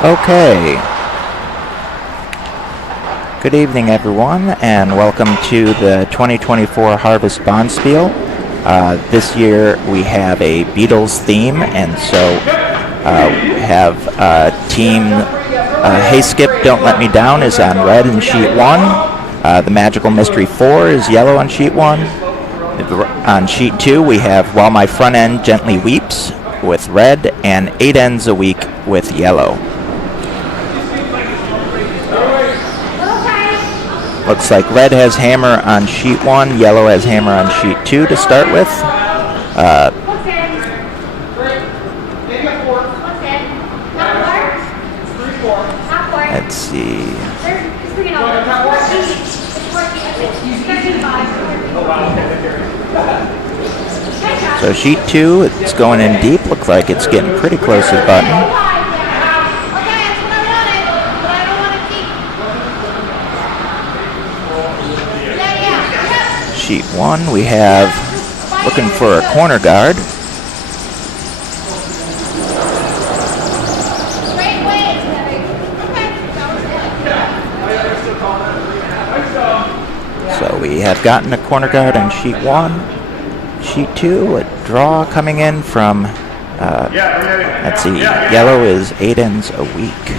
Okay. Good evening, everyone, and welcome to the 2024 Harvest Bonspiel. This year we have a Beatles theme, and so we have team Hey Skip, Don't Let Me Down is on red in sheet 1. The Magical Mystery 4 is yellow on sheet 1. On sheet 2 we have While My Front End Gently Weeps with red, and 8 Ends a Week with yellow. Looks like red has hammer on sheet 1, yellow has hammer on sheet 2 to start with. Let's see. So sheet 2, it's going in deep. Looks like it's getting pretty close to the button. Sheet 1, we have looking for a corner guard. So we have gotten a corner guard on sheet 1. Sheet 2, a draw coming in from, let's see, yellow is 8 Ends a Week.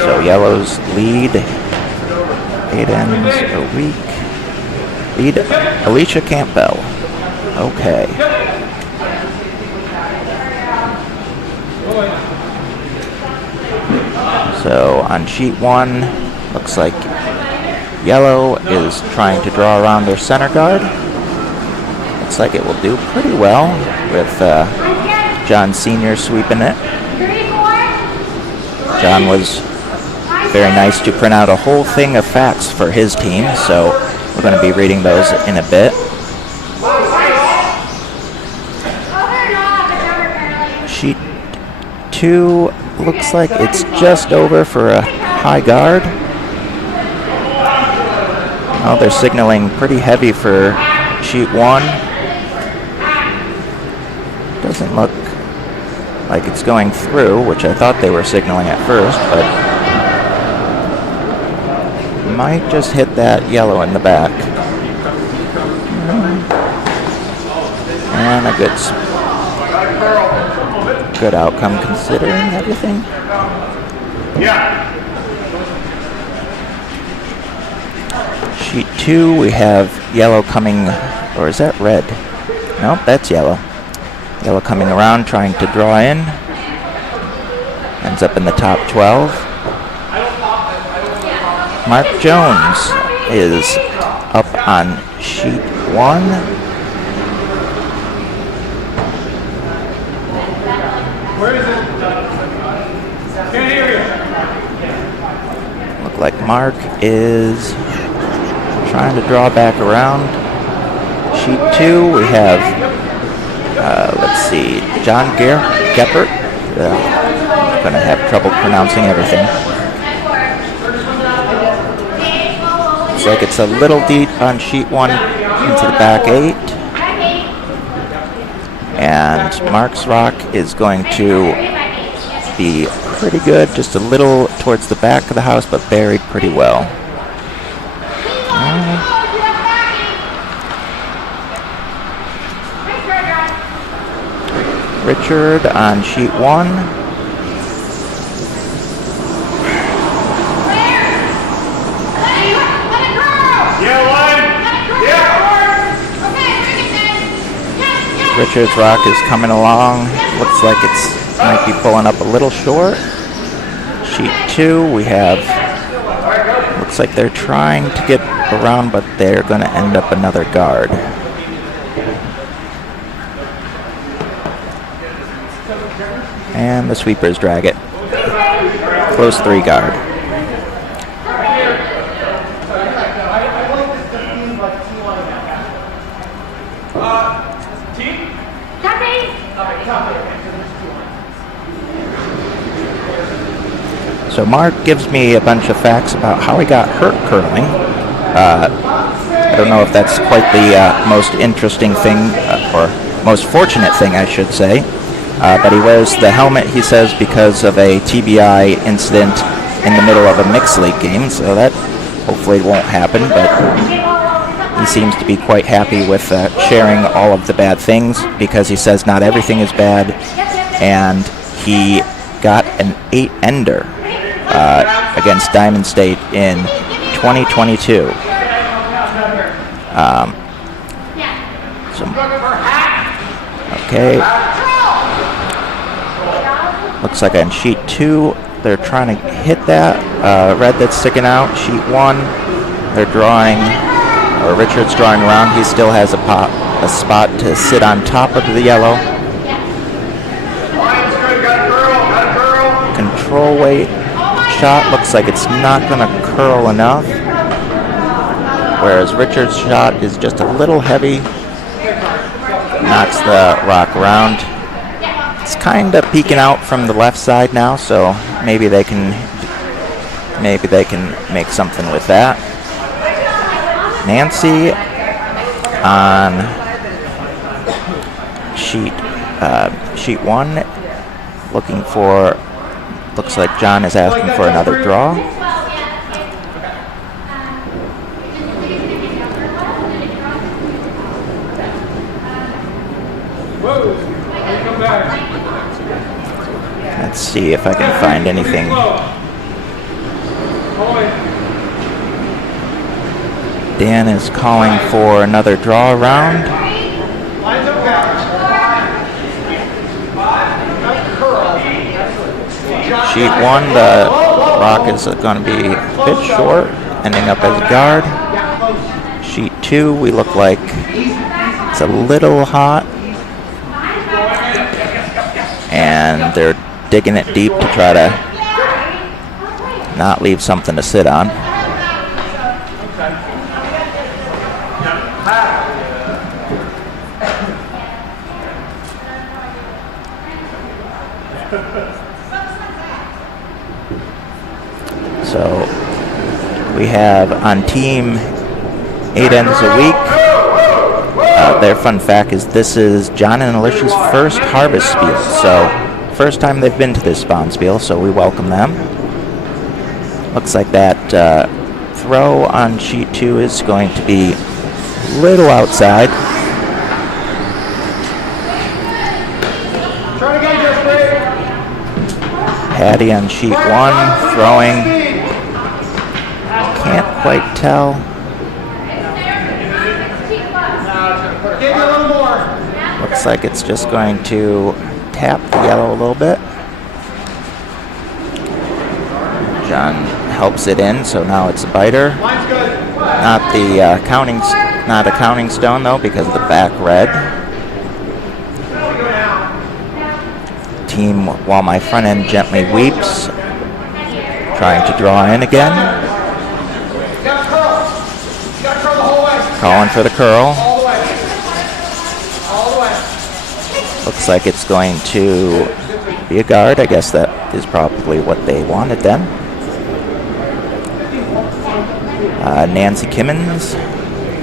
So yellow's lead, 8 Ends a Week. Lead Alicia Campbell. Okay. So on sheet 1, looks like yellow is trying to draw around their center guard. Looks like it will do pretty well with John Sr. sweeping it. John was very nice to print out a whole thing of facts for his team, so we're going to be reading those in a bit. Sheet 2 looks like it's just over for a high guard. Oh, they're signaling pretty heavy for sheet 1. Doesn't look like it's going through, which I thought they were signaling at first, but might just hit that yellow in the back. And a good outcome considering everything. Sheet 2, we have yellow coming, or is that red? Nope, that's yellow. Yellow coming around, trying to draw in. Ends up in the top 12. Mark Jones is up on sheet 1. Where is it? Can't hear you. Look like Mark is trying to draw back around. Sheet 2, we have, let's see, John Geppert. I'm going to have trouble pronouncing everything. Looks like it's a little deep on sheet 1 into the back 8. And Mark's rock is going to be pretty good, just a little towards the back of the house, but buried pretty well. Richard on sheet 1. Richard's rock is coming along. Looks like it's might be pulling up a little short. Sheet 2, we have, looks like they're trying to get around, but they're going to end up another guard. And the sweepers drag it. Close 3 guard. So Mark gives me a bunch of facts about how he got hurt curling. I don't know if that's quite the most interesting thing, or most fortunate thing, I should say. But he wears the helmet, he says, because of a TBI incident in the middle of a mixed league game. So that hopefully won't happen. But he seems to be quite happy with sharing all of the bad things, because he says not everything is bad. And he got an 8-ender against Diamond State in 2022. Okay. Looks like on sheet 2, they're trying to hit that red that's sticking out. Sheet 1, they're drawing, or Richard's drawing around. He still has a spot to sit on top of the yellow. Control weight shot looks like it's not going to curl enough, whereas Richard's shot is just a little heavy. Knocks the rock around. It's kind of peeking out from the left side now, so maybe they can make something with that. Nancy on sheet 1, looking for. Looks like John is asking for another draw. Let's see if I can find anything. Dan is calling for another draw around. Sheet 1, the rock is going to be a bit short, ending up as a guard. Sheet 2, we look like it's a little hot. And they're digging it deep to try to not leave something to sit on. So we have on team 8 ends a week. Their fun fact is this is John and Alicia's first Harvest Spiel. So first time they've been to this Bonspiel, so we welcome them. Looks like that throw on sheet 2 is going to be a little outside. Hattie on sheet 1, throwing. Can't quite tell. Looks like it's just going to tap the yellow a little bit. John helps it in, so now it's a biter. Not the not a counting stone though, because of the back red. Team, while my front end gently weeps, trying to draw in again. Calling for the curl. Looks like it's going to be a guard. I guess that is probably what they wanted then. Nancy Kimmins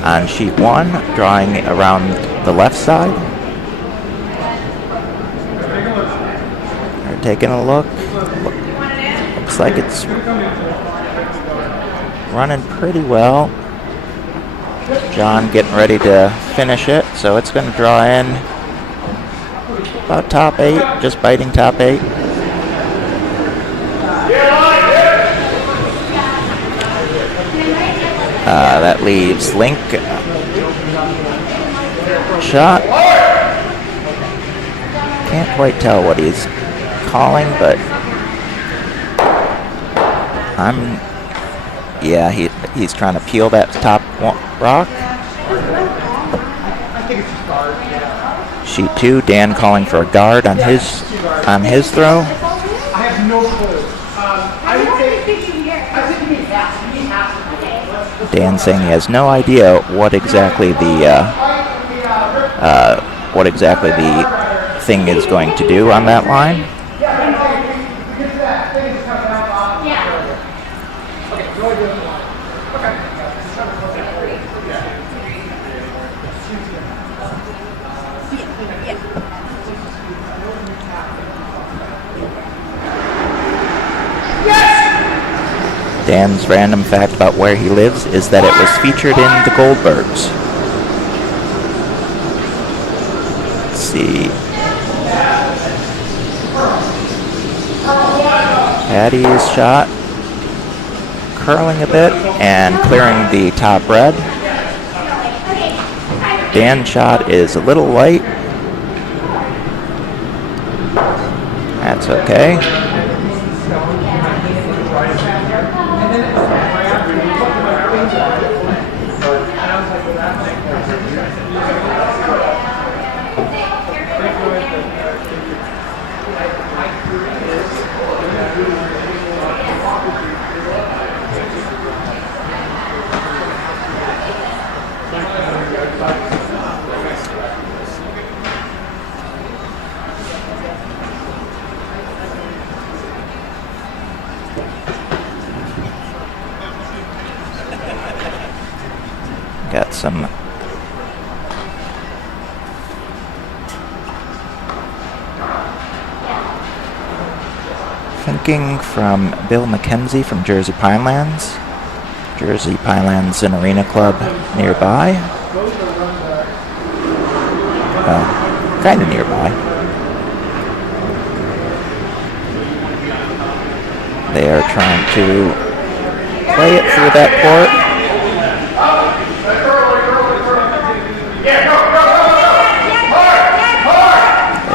on sheet 1, drawing around the left side. They're taking a look. Looks like it's running pretty well. John getting ready to finish it, so it's going to draw in about top 8, just biting top 8. That leaves Link. Shot. Can't quite tell what he's calling, but yeah, he's trying to peel that top rock. Sheet 2, Dan calling for a guard on his throw. no clue. I would say, I think you need half. You need half. Dan saying he has no idea what exactly the thing is going to do on that line. Dan's random fact about where he lives is that it was featured in the Goldbergs. Let's see. Patty's shot curling a bit and clearing the top red. Dan's shot is a little light. That's okay. Got some thinking from Bill McKenzie from Jersey Pinelands. Jersey Pinelands an arena club nearby. Well, kind of nearby. They are trying to play it through that port.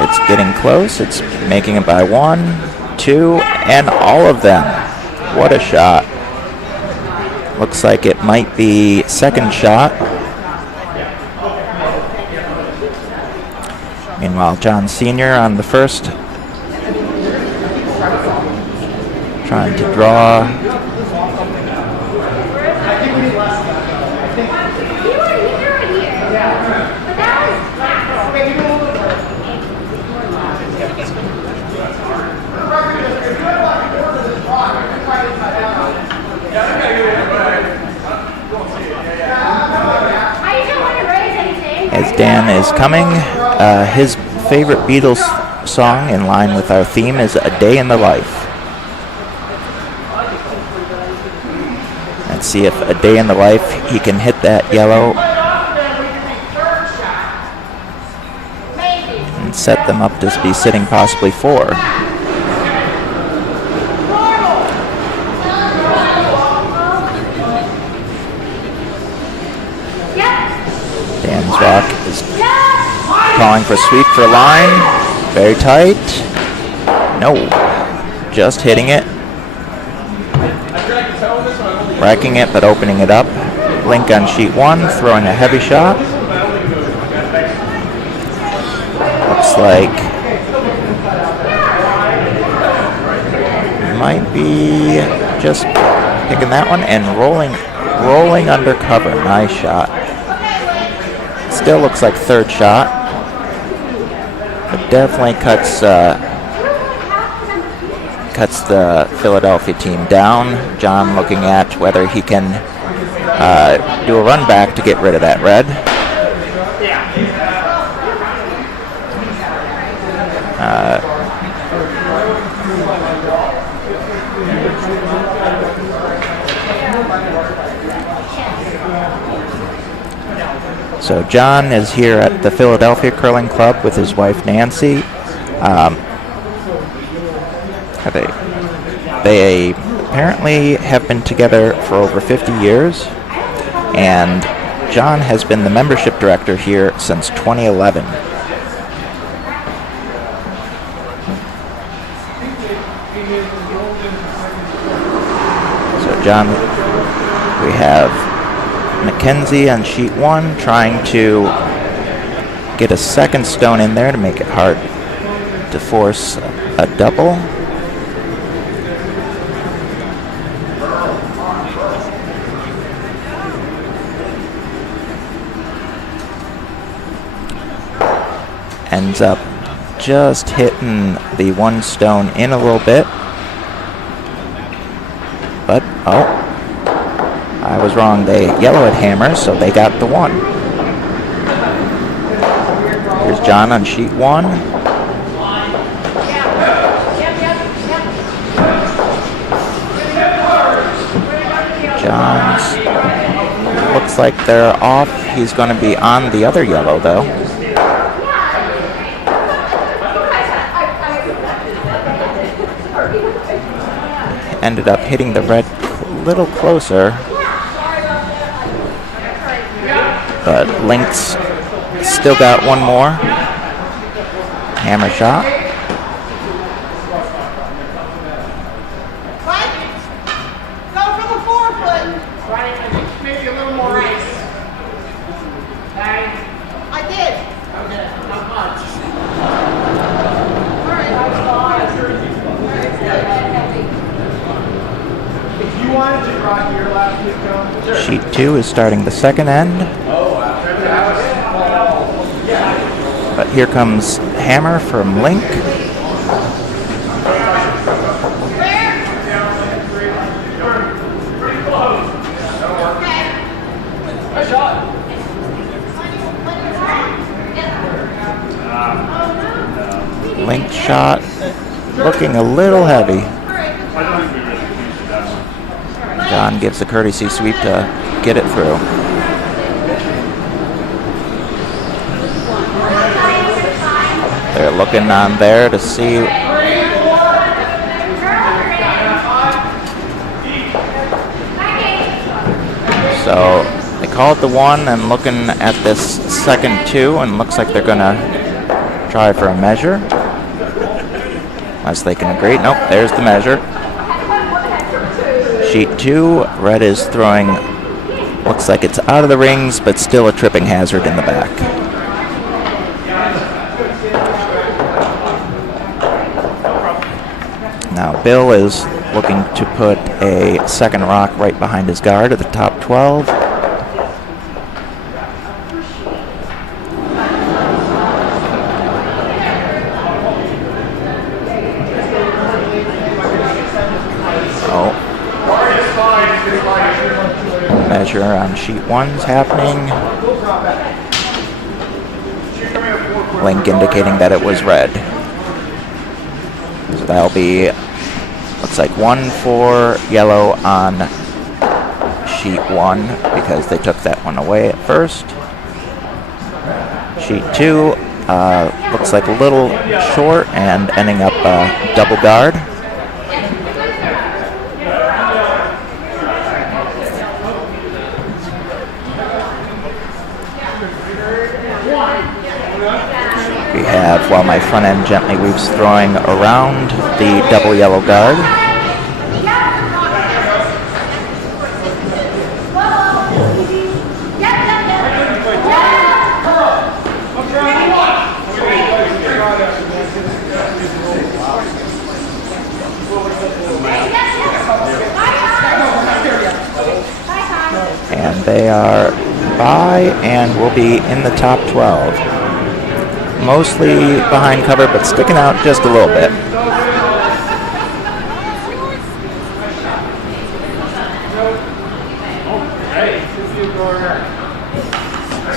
It's getting close. It's making it by 1, 2, and all of them. What a shot. Looks like it might be second shot. Meanwhile, John Sr. on the first, trying to draw. As Dan is coming, his favorite Beatles song in line with our theme is A Day in the Life. Let's see if A Day in the Life, he can hit that yellow and set them up to be sitting possibly 4. Dan's rock is calling for sweep for line. Very tight. No. Just hitting it. Racking it, but opening it up. Link on sheet 1, throwing a heavy shot. Looks like might be just picking that one and rolling under cover. Nice shot. Still looks like third shot, but definitely cuts the Philadelphia team down. John looking at whether he can do a run back to get rid of that red. So John is here at the Philadelphia Curling Club with his wife Nancy. They apparently have been together for over 50 years, and John has been the membership director here since 2011. So John, we have McKenzie on sheet 1 trying to get a second stone in there to make it hard to force a double. ends up just hitting the one stone in a little bit. But, oh, I was wrong. They yellow at hammer, so they got the 1. Here's John on sheet 1. John's looks like they're off. He's going to be on the other yellow, though. Ended up hitting the red a little closer. But Link's still got one more. Hammer shot. Go for the 4-foot. Maybe a little more ice. I did. Okay, not much. All right. If you wanted to draw here last week, John. Sheet 2 is starting the second end. But here comes hammer from Link. Link shot looking a little heavy. John gives a courtesy sweep to get it through. They're looking on there to see. So they called the 1 and looking at this second 2, and looks like they're gonna try for a measure. Unless they can agree. Nope, there's the measure. Sheet 2, red is throwing, looks like it's out of the rings, but still a tripping hazard in the back. Now Bill is looking to put a second rock right behind his guard at the top 12. Measure on sheet 1's happening. Link indicating that it was red. So that'll be, looks like 1 for yellow on sheet 1 because they took that one away at first. Sheet 2 looks like a little short and ending up double guard. We have While My Front End Gently Weeps throwing around the double yellow guard. And they are by and will be in the top 12. Mostly behind cover, but sticking out just a little bit.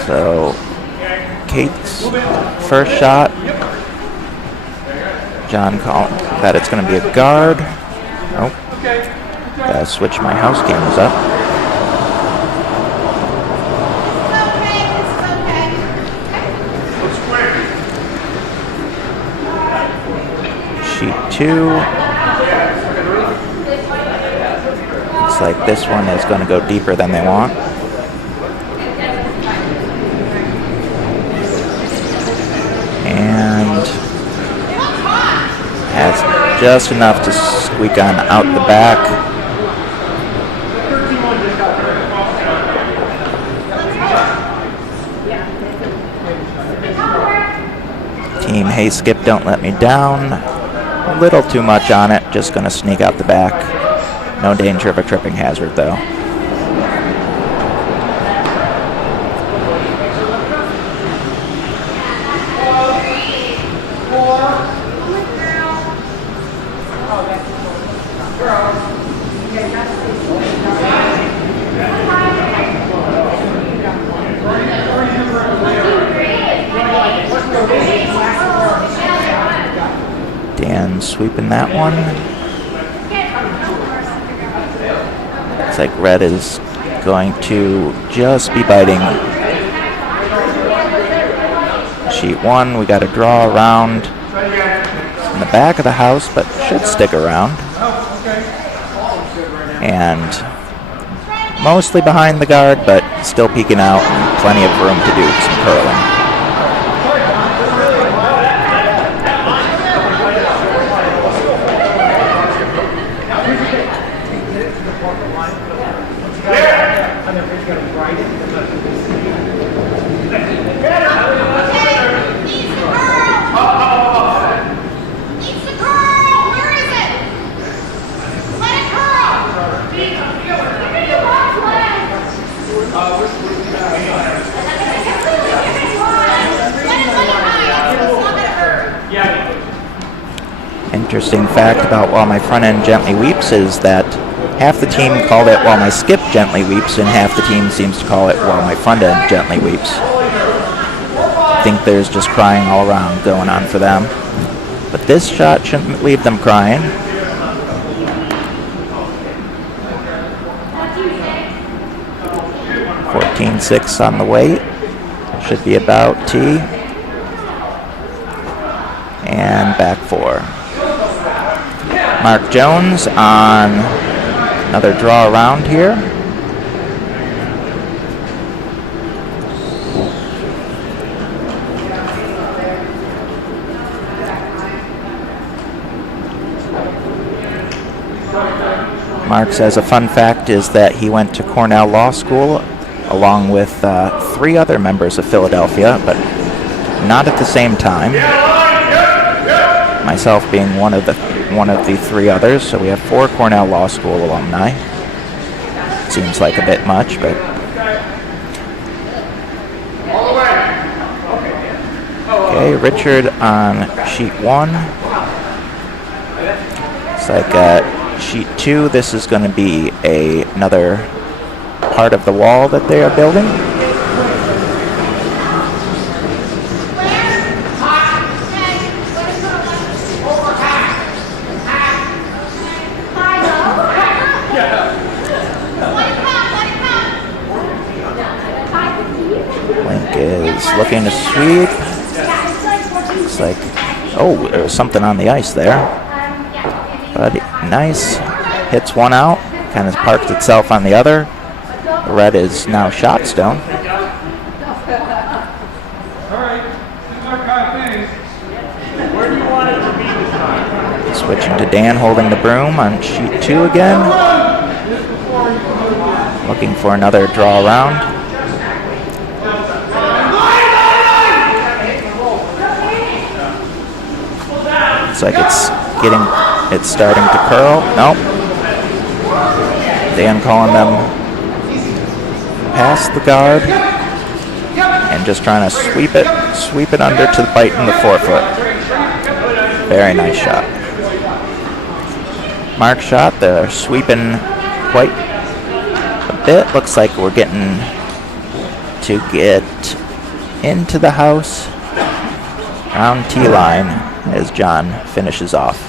So, Kate's first shot. John calling that it's going to be a guard. Oh, gotta switch my house cameras up. Sheet 2. Looks like this one is going to go deeper than they want. And has just enough to squeak on out the back. Team Hey Skip Don't Let Me Down. A little too much on it, just going to sneak out the back. No danger of a tripping hazard though. Dan sweeping that one. Looks like red is going to just be biting. Sheet 1, we got a draw around in the back of the house, but should stick around. And mostly behind the guard, but still peeking out and plenty of room to do some curling. Interesting fact about While My Front End Gently Weeps is that half the team called it While My Skip Gently Weeps, and half the team seems to call it While My Front End Gently Weeps. I think there's just crying all around going on for them. But this shot shouldn't leave them crying. .14.6 on the weight. Should be about T. And back 4. Mark Jones on another draw around here. Mark says a fun fact is that he went to Cornell Law School along with 3 other members of Philadelphia, but not at the same time. Myself being one of the 3 others, so we have 4 Cornell Law School alumni. Seems like a bit much, but okay. Richard on sheet 1. It's like sheet 2. This is going to be another part of the wall that they are building. Looking to sweep. It's like, oh, there was something on the ice there. But nice. Hits one out. Kind of parked itself on the other. The red is now shot stone. Switching to Dan holding the broom on sheet 2 again. Looking for another draw around. Looks like it's starting to curl. Nope. Dan calling them past the guard and just trying to sweep it under to the bite in the forefoot. Very nice shot. Mark shot. They're sweeping quite a bit. Looks like we're getting to get into the house around T-line as John finishes off.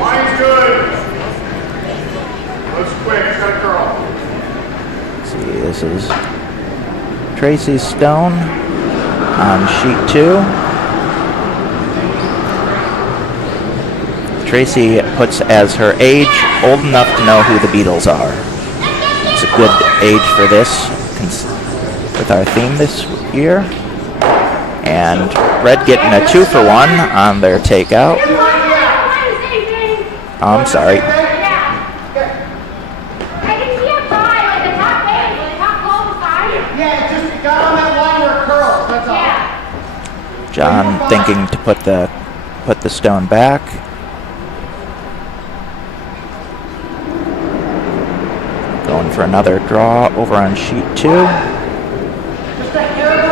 Line's good. Looks quick. It's got a curl. Let's see, this is Tracy Stone on sheet 2. Tracy puts as her age old enough to know who the Beatles are. It's a good age for this with our theme this year. And Red getting a 2-for-1 on their takeout. Oh, I'm sorry. John thinking to put the stone back. Going looking for another draw over on sheet 2. Just a hair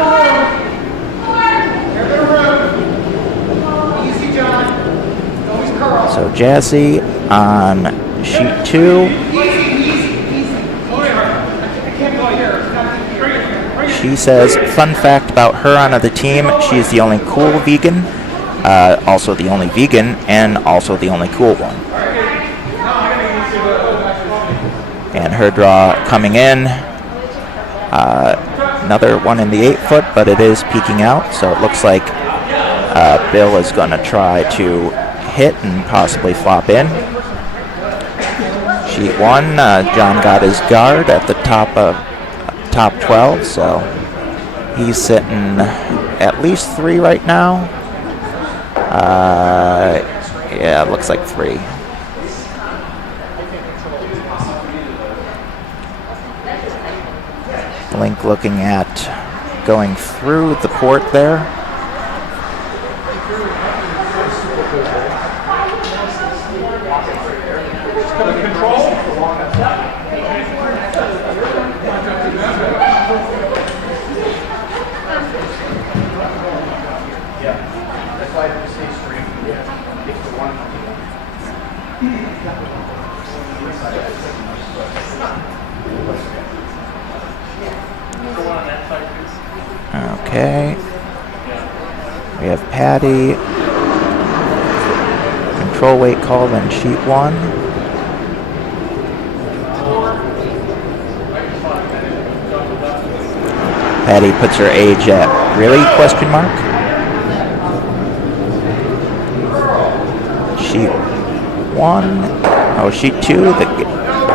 of the room. Easy, John. Always curl. So Jazzy on sheet 2. Easy. I can't go here. She says, fun fact about her on the team, she's the only cool vegan, also the only vegan, and also the only cool one. And her draw coming in, another one in the 8-foot, but it is peeking out, so it looks like Bill is going to try to hit and possibly flop in. Sheet 1, John got his guard at the top 12, so he's sitting at least 3 right now. Yeah, it looks like 3. Link looking at going through the port there. Okay. We have Patty. Control weight called on sheet 1. Patty puts her age at really ? Sheet 1. Oh, sheet 2.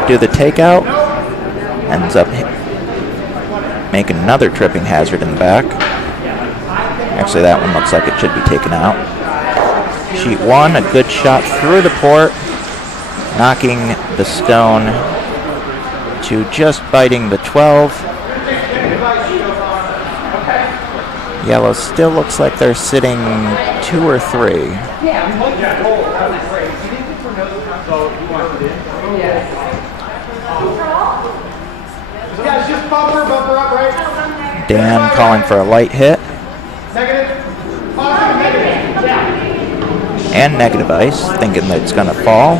Do the takeout. Ends up making another tripping hazard in the back. Actually, that one looks like it should be taken out. Sheet 1, a good shot through the port, knocking the stone to just biting the 12. Yellow still looks like they're sitting 2 or 3. Yeah, just bumper up, right? Dan calling for a light hit. Negative. Positive, negative. Yeah. And negative ice, thinking that it's going to fall.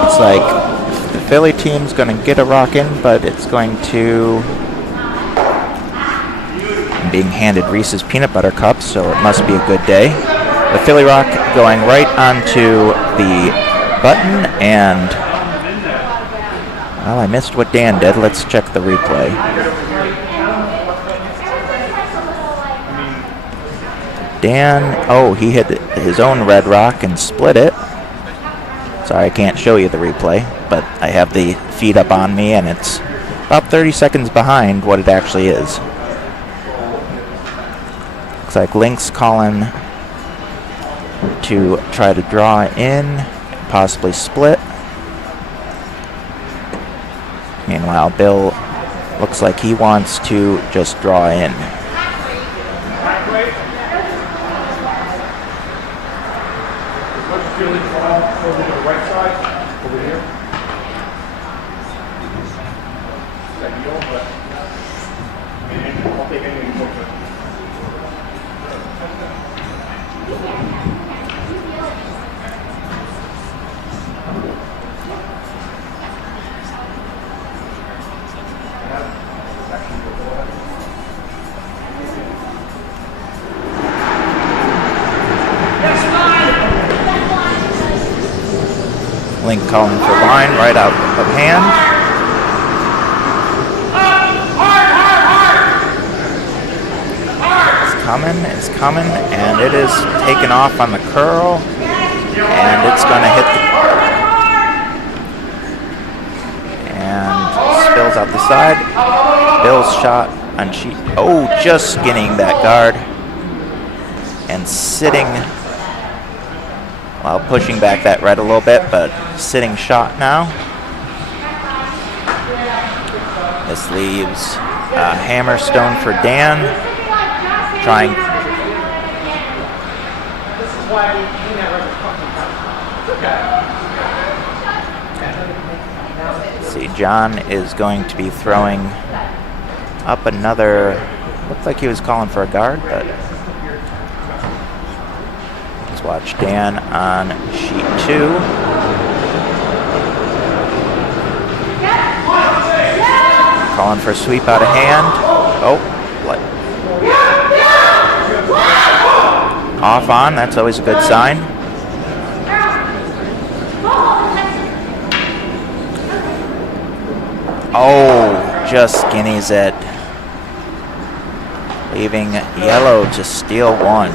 Looks like the Philly team's going to get a rock in, but it's going to... being handed Reese's peanut butter cups, so it must be a good day. The Philly Rock going right onto the button, and... well, I missed what Dan did. Let's check the replay. Dan, oh, he hit his own red rock and split it. Sorry, I can't show you the replay, but I have the feed up on me, and it's about 30 seconds behind what it actually is. Looks like Link's calling to try to draw in, possibly split. Meanwhile, Bill looks like he wants to just draw in. Link calling for line right out of hand. It's coming, and it is taken off on the curl, and it's going to hit the... and spills out the side. Bill's shot on sheet... oh, just skinning that guard, and sitting... Well, pushing back that red a little bit, but sitting shot now. This leaves Hammerstone for Dan. Trying. This is why we never fucking See, John is going to be throwing up another. Looked like he was calling for a guard, but let's watch Dan on sheet 2. Calling for a sweep out of hand. Oh, what? Off on, that's always a good sign. Oh, just skinnies it. Leaving yellow to steal one.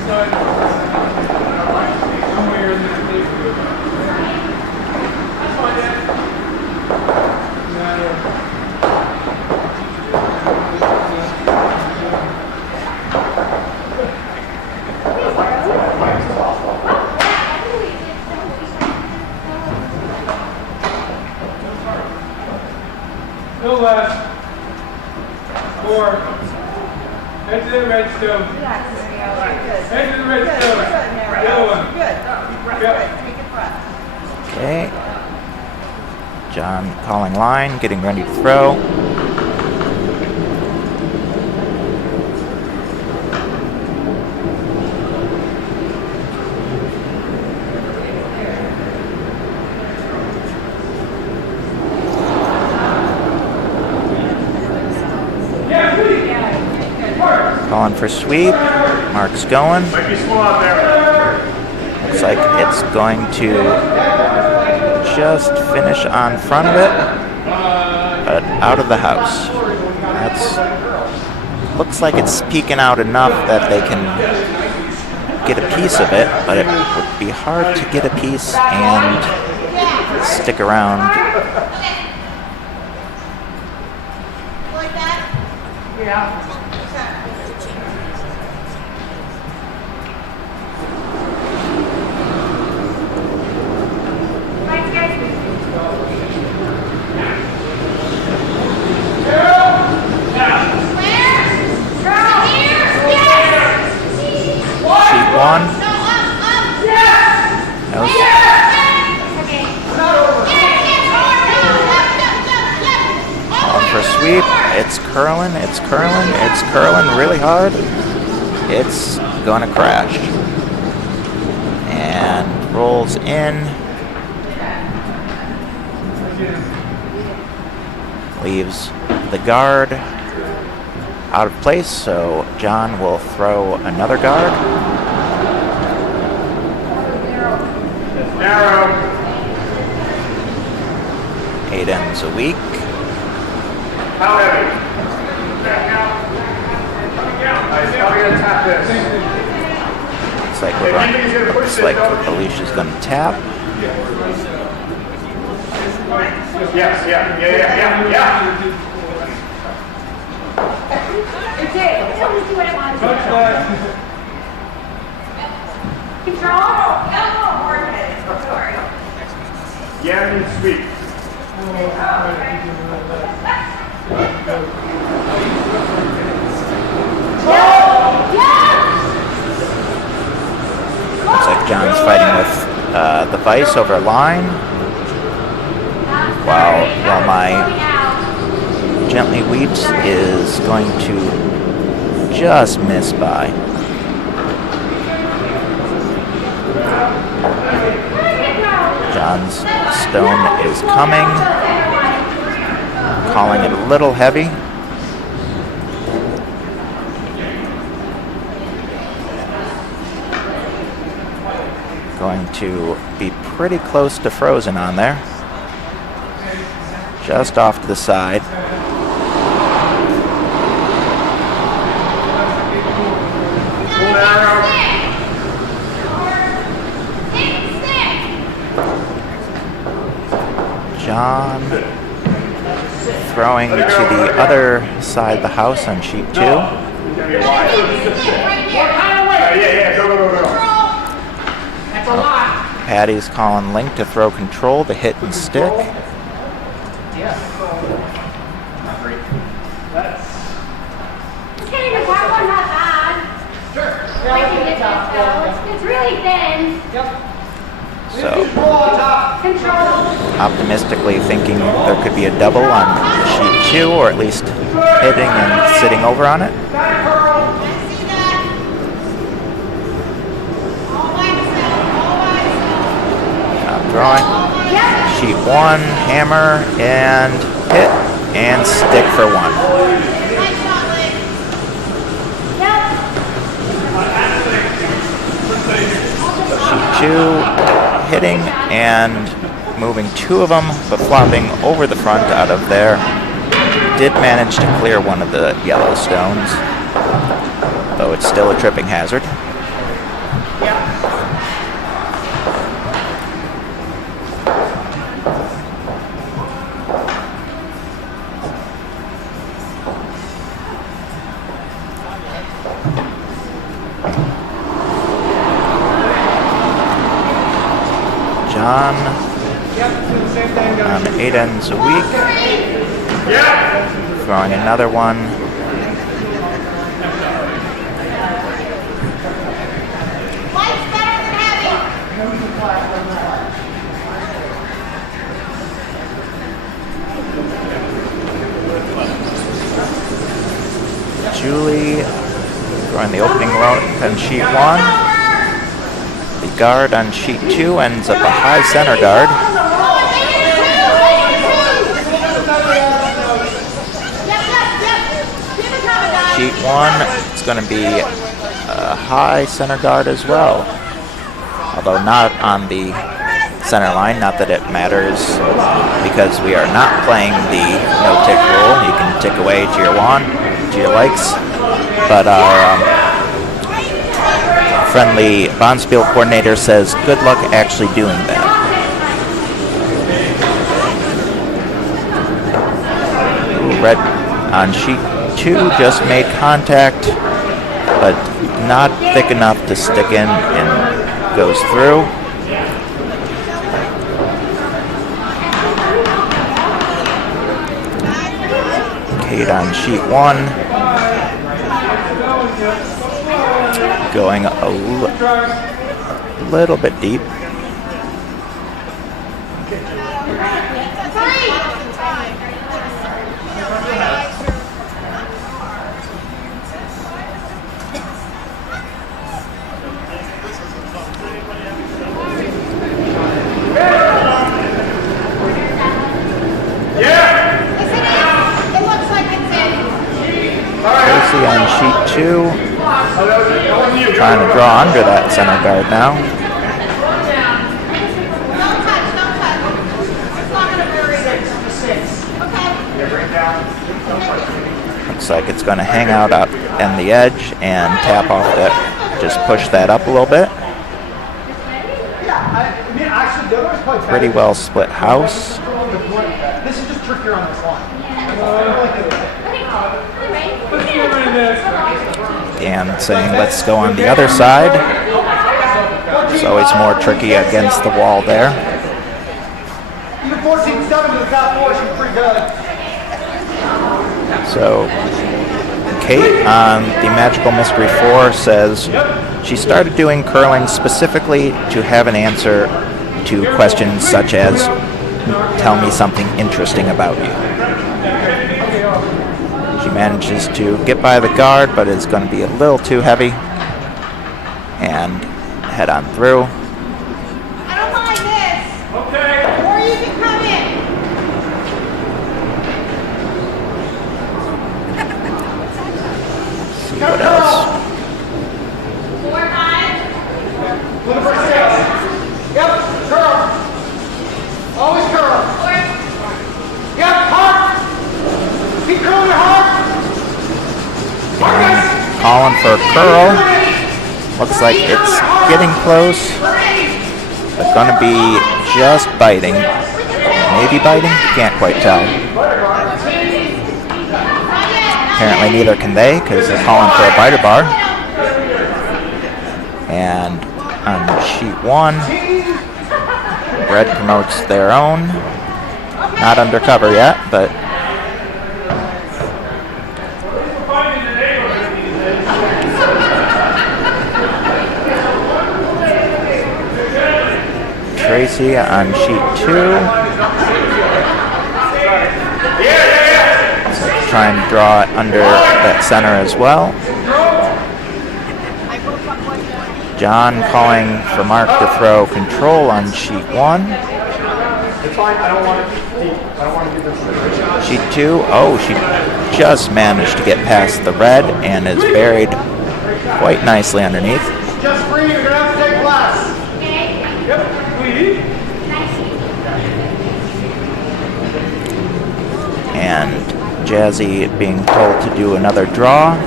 No less. 4. Head to the redstone. Head to the redstone. The other one. Okay. John calling line, getting ready to throw. Calling for sweep. Mark's going. Looks like it's going to just finish on front of it, but out of the house. That's looks like it's peeking out enough that they can get a piece of it, but it would be hard to get a piece and stick around. like that? Yeah. Sheet 1. On for a sweep. It's curling, it's curling, it's curling really hard. It's going to crash. And rolls in. Leaves the guard out of place, so John will throw another guard. Narrow. 8 ends a week. How heavy? Nice. Now we're gonna tap this. Looks like we're going. Looks like Alicia's going to tap. Yes, yeah. Touch that. Yeah, and sweet. Looks like John's fighting with the vice over line. While my gently weeps is going to just miss by. John's stone is coming. Calling it a little heavy. Going to be pretty close to frozen on there. Just off to the side. John throwing to the other side of the house on sheet 2. Yeah, go. That's a lot. Patty's calling Link to throw control to hit and stick. Okay, the part one not bad. Sure. I can get this though. It's really thin. So Control. optimistically thinking there could be a double on sheet 2, or at least hitting and sitting over on it. I see that. All by itself. Drawing. Yep. Sheet 1, hammer, and hit, and stick for 1. Nice shot, Liz. Yep. Sheet 2, hitting and moving 2 of them, but flopping over the front out of there. Did manage to clear one of the yellow stones, though it's still a tripping hazard. John on 8 ends a week. Throwing another one. Light's better than heavy. Julie throwing the opening round on sheet 1. The guard on sheet 2 ends up a high center guard. Sheet 1, it's going to be a high center guard as well. Although not on the center line, not that it matters, because we are not playing the no-tick rule. You can tick away to your your likes. But our friendly Bonspiel coordinator says good luck actually doing that. Ooh, red on sheet 2 just made contact, but not thick enough to stick in and goes through. Kate on sheet 1. Going a little bit deep. It looks like it's in. Casey on sheet 2. Trying to draw under that center guard now. Don't touch, don't touch. It's not gonna hurt. Okay. Looks like it's going to hang out on the edge and tap off that. Just push that up a little bit. Actually, the other one's probably Pretty well split house. This is just trickier on this line. Dan saying let's go on the other side. It's always more tricky against the wall there. Even 14-7 to the top four, she's pretty good. So Kate on the Magical Mystery 4 says she started doing curling specifically to have an answer to questions such as, tell me something interesting about you. She manages to get by the guard, but it's going to be a little too heavy. And head on through. I don't mind this. Okay. Or you can come in. See what else. 4, 5. Looking for 6. Yep, curl. Always curl. 4. Yep, hard. Keep curling hard. And calling for a curl. Looks like it's getting close, but gonna be just biting. Maybe biting? Can't quite tell. Apparently neither can they, because they're calling for a biter bar. And on sheet 1, Red promotes their own. Not undercover yet, but Tracy on sheet 2. So trying to draw it under that center as well. John calling for Mark to throw control on sheet 1. It's fine. I don't want to deep. I don't want to do this. Sheet 2. Oh, she just managed to get past the red and is buried quite nicely underneath. Just free, you're gonna have to take less. Yep, please. And Jazzy being told to do another draw.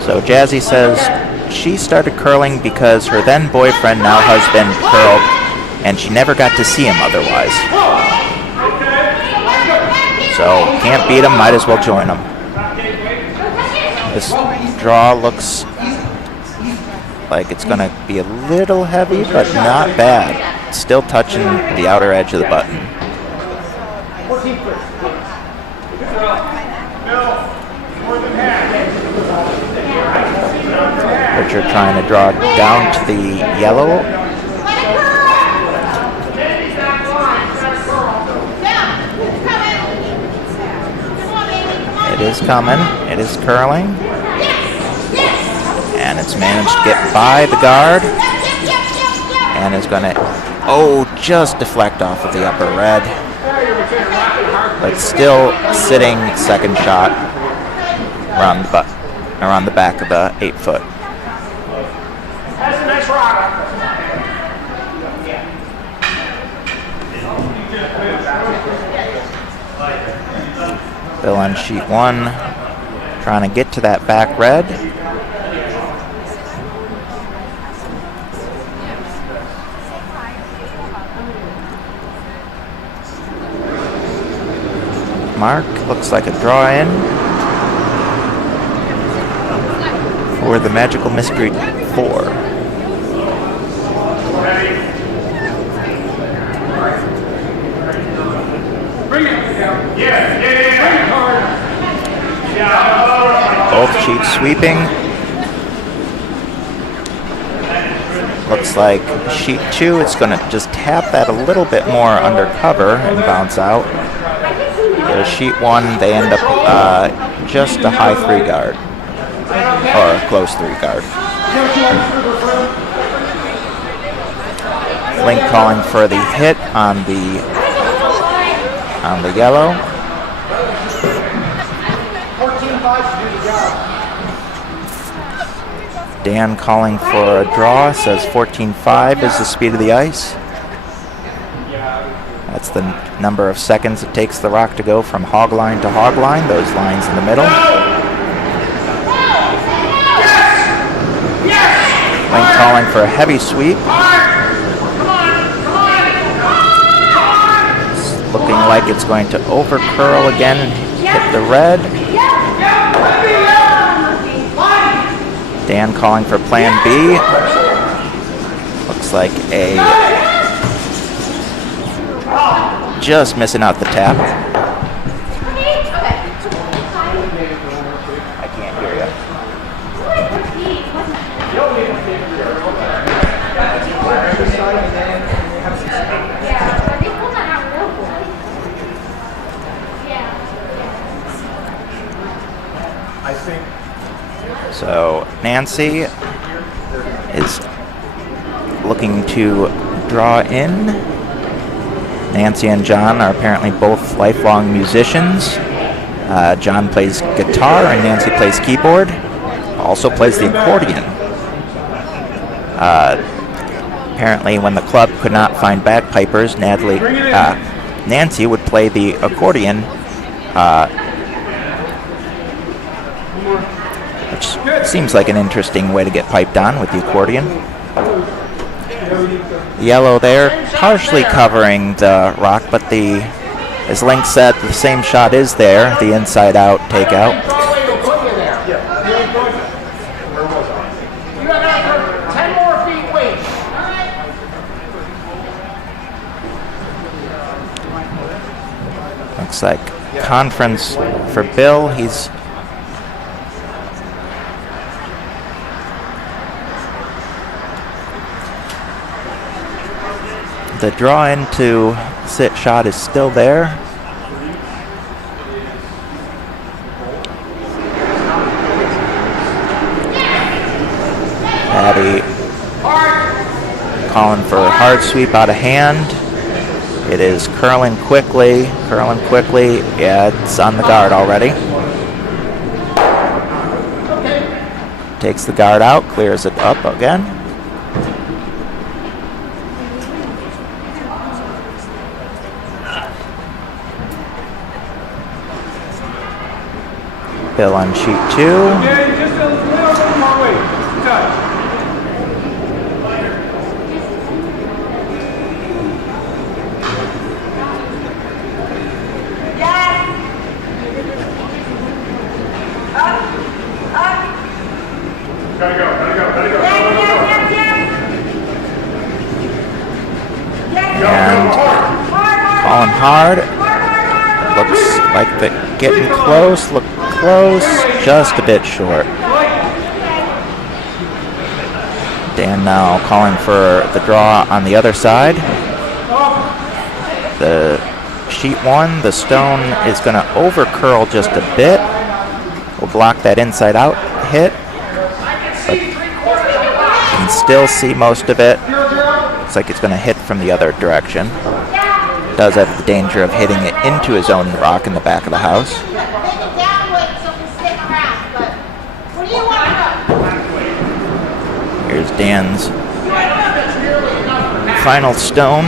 So Jazzy says she started curling because her then boyfriend, now husband, curled, and she never got to see him otherwise. So can't beat him, might as well join him. This draw looks like it's going to be a little heavy, but not bad. Still touching the outer edge of the button. Richard trying to draw down to the yellow. It is coming. It is curling. And it's managed to get by the guard. And is going to, just deflect off of the upper red. But still sitting second shot around the back of the 8-foot. That's a nice rock. Bill on sheet 1, trying to get to that back red. Mark looks like a draw in for the Magical Mystery 4. Both sheets sweeping. Looks like sheet 2, it's going to just tap that a little bit more undercover and bounce out. There's sheet 1, they end up just a high 3 guard. Or a close 3 guard. Link calling for the hit on the yellow. 14-5 to do the job. Dan calling for a draw, says 14.5 is the speed of the ice. That's the number of seconds it takes the rock to go from hog line to hog line, those lines in the middle. Link calling for a heavy sweep. It's looking like it's going to over curl again and hit the red. Dan calling for plan B. Looks like just missing out the tap. I can't hear you. I think. So Nancy is looking to draw in. Nancy and John are apparently both lifelong musicians. John plays guitar and Nancy plays keyboard. Also plays the accordion. Apparently when the club could not find bagpipers, Nancy would play the accordion, which seems like an interesting way to get piped on with the accordion. Yellow there, partially covering the rock, but as Link said, the same shot is there, the inside-out takeout. Looks like conference for Bill. He's the draw into sit shot is still there. Patty calling for a hard sweep out of hand. It is curling quickly. Yeah, it's on the guard already. Takes the guard out, clears it up again. Bill on sheet 2. And calling hard. Looks like they're getting close. Look close. Just a bit short. Dan now calling for the draw on the other side. The sheet 1, the stone is going to over curl just a bit. We'll block that inside out hit. But you can still see most of it. Looks like it's going to hit from the other direction. Does have the danger of hitting it into his own rock in the back of the house. Here's Dan's final stone.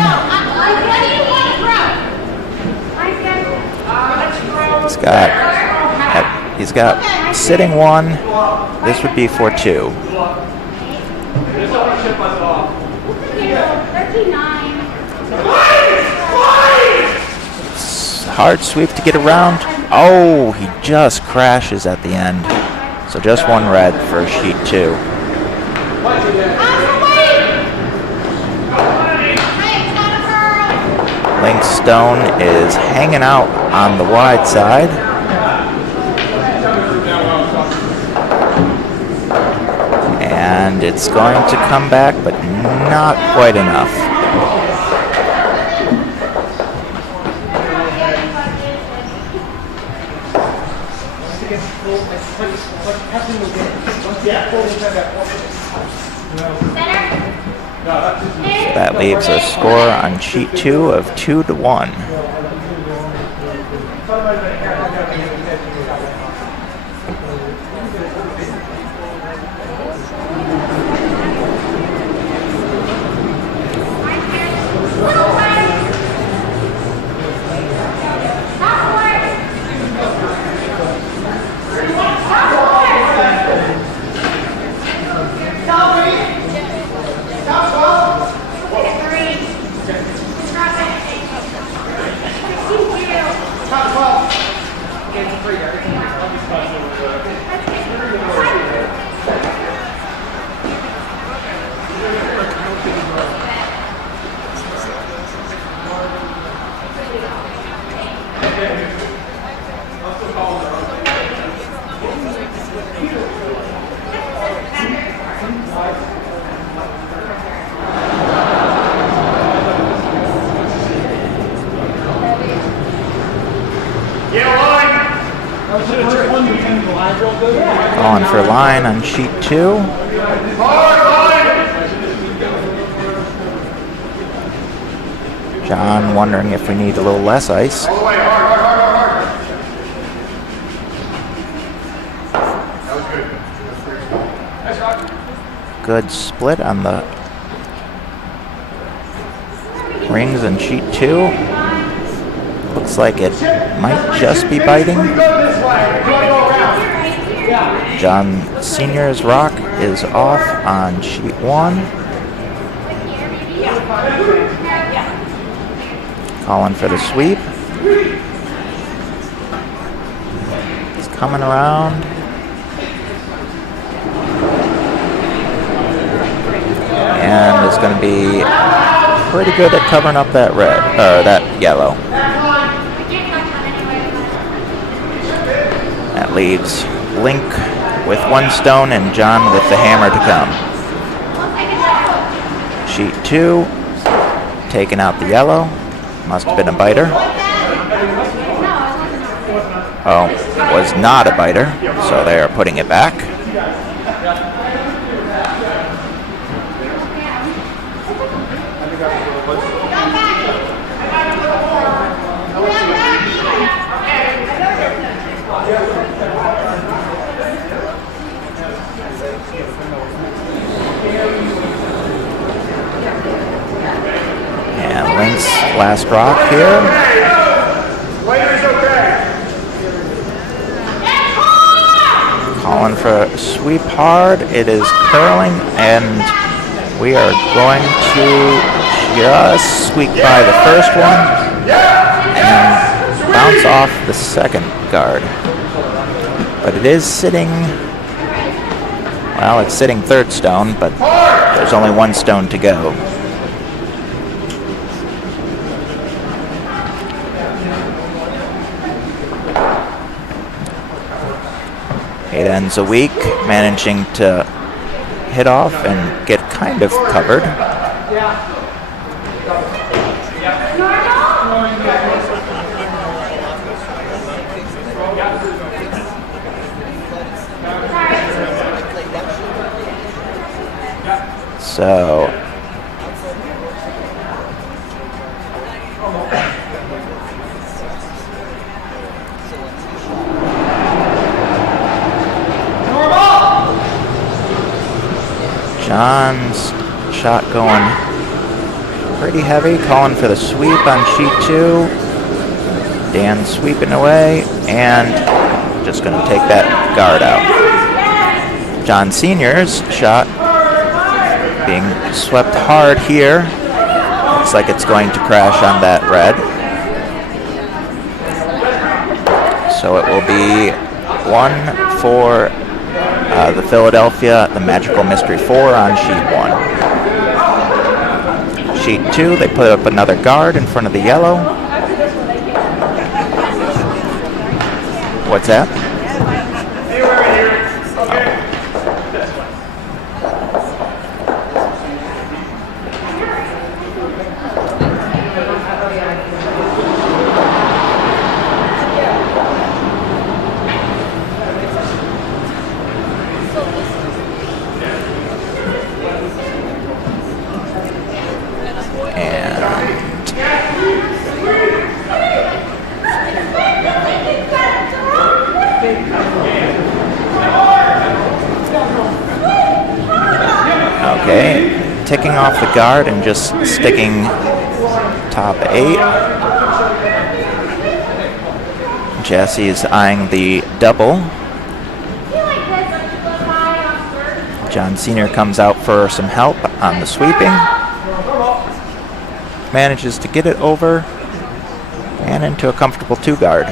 He's got sitting 1. This would be for 2. Hard sweep to get around. Oh, he just crashes at the end. So just 1 red for sheet 2. Link's stone is hanging out on the wide side. And it's going to come back, but not quite enough. So that leaves a score on sheet 2 of 2-1. Calling for line on sheet 2. John wondering if we need a little less ice. Good split on the rings in sheet 2. Looks like it might just be biting. John Sr.'s rock is off on sheet 1. Calling for the sweep. It's coming around. And it's going to be pretty good at covering up that red, or that yellow. That leaves Link with 1 stone and John with the hammer to come. Sheet 2, taking out the yellow. Must have been a biter. Oh, it was not a biter, so they are putting it back. And Link's last rock here. Calling for sweep hard. It is curling, and we are going to just squeak by the first one and bounce off the second guard. But it is sitting, well, it's sitting 3rd stone, but there's only 1 stone to go. It ends a week, managing to hit off and get kind of covered. So John's shot going pretty heavy, calling for the sweep on sheet 2. Dan sweeping away, and just going to take that guard out. John Sr.'s shot being swept hard here. Looks like it's going to crash on that red. So it will be 1 for the Philadelphia, the Magical Mystery 4 on sheet 1. Sheet 2, they put up another guard in front of the yellow. What's that? Okay, ticking off the guard and just sticking top 8. Jesse's eyeing the double. John Sr. comes out for some help on the sweeping. Manages to get it over and into a comfortable 2 guard.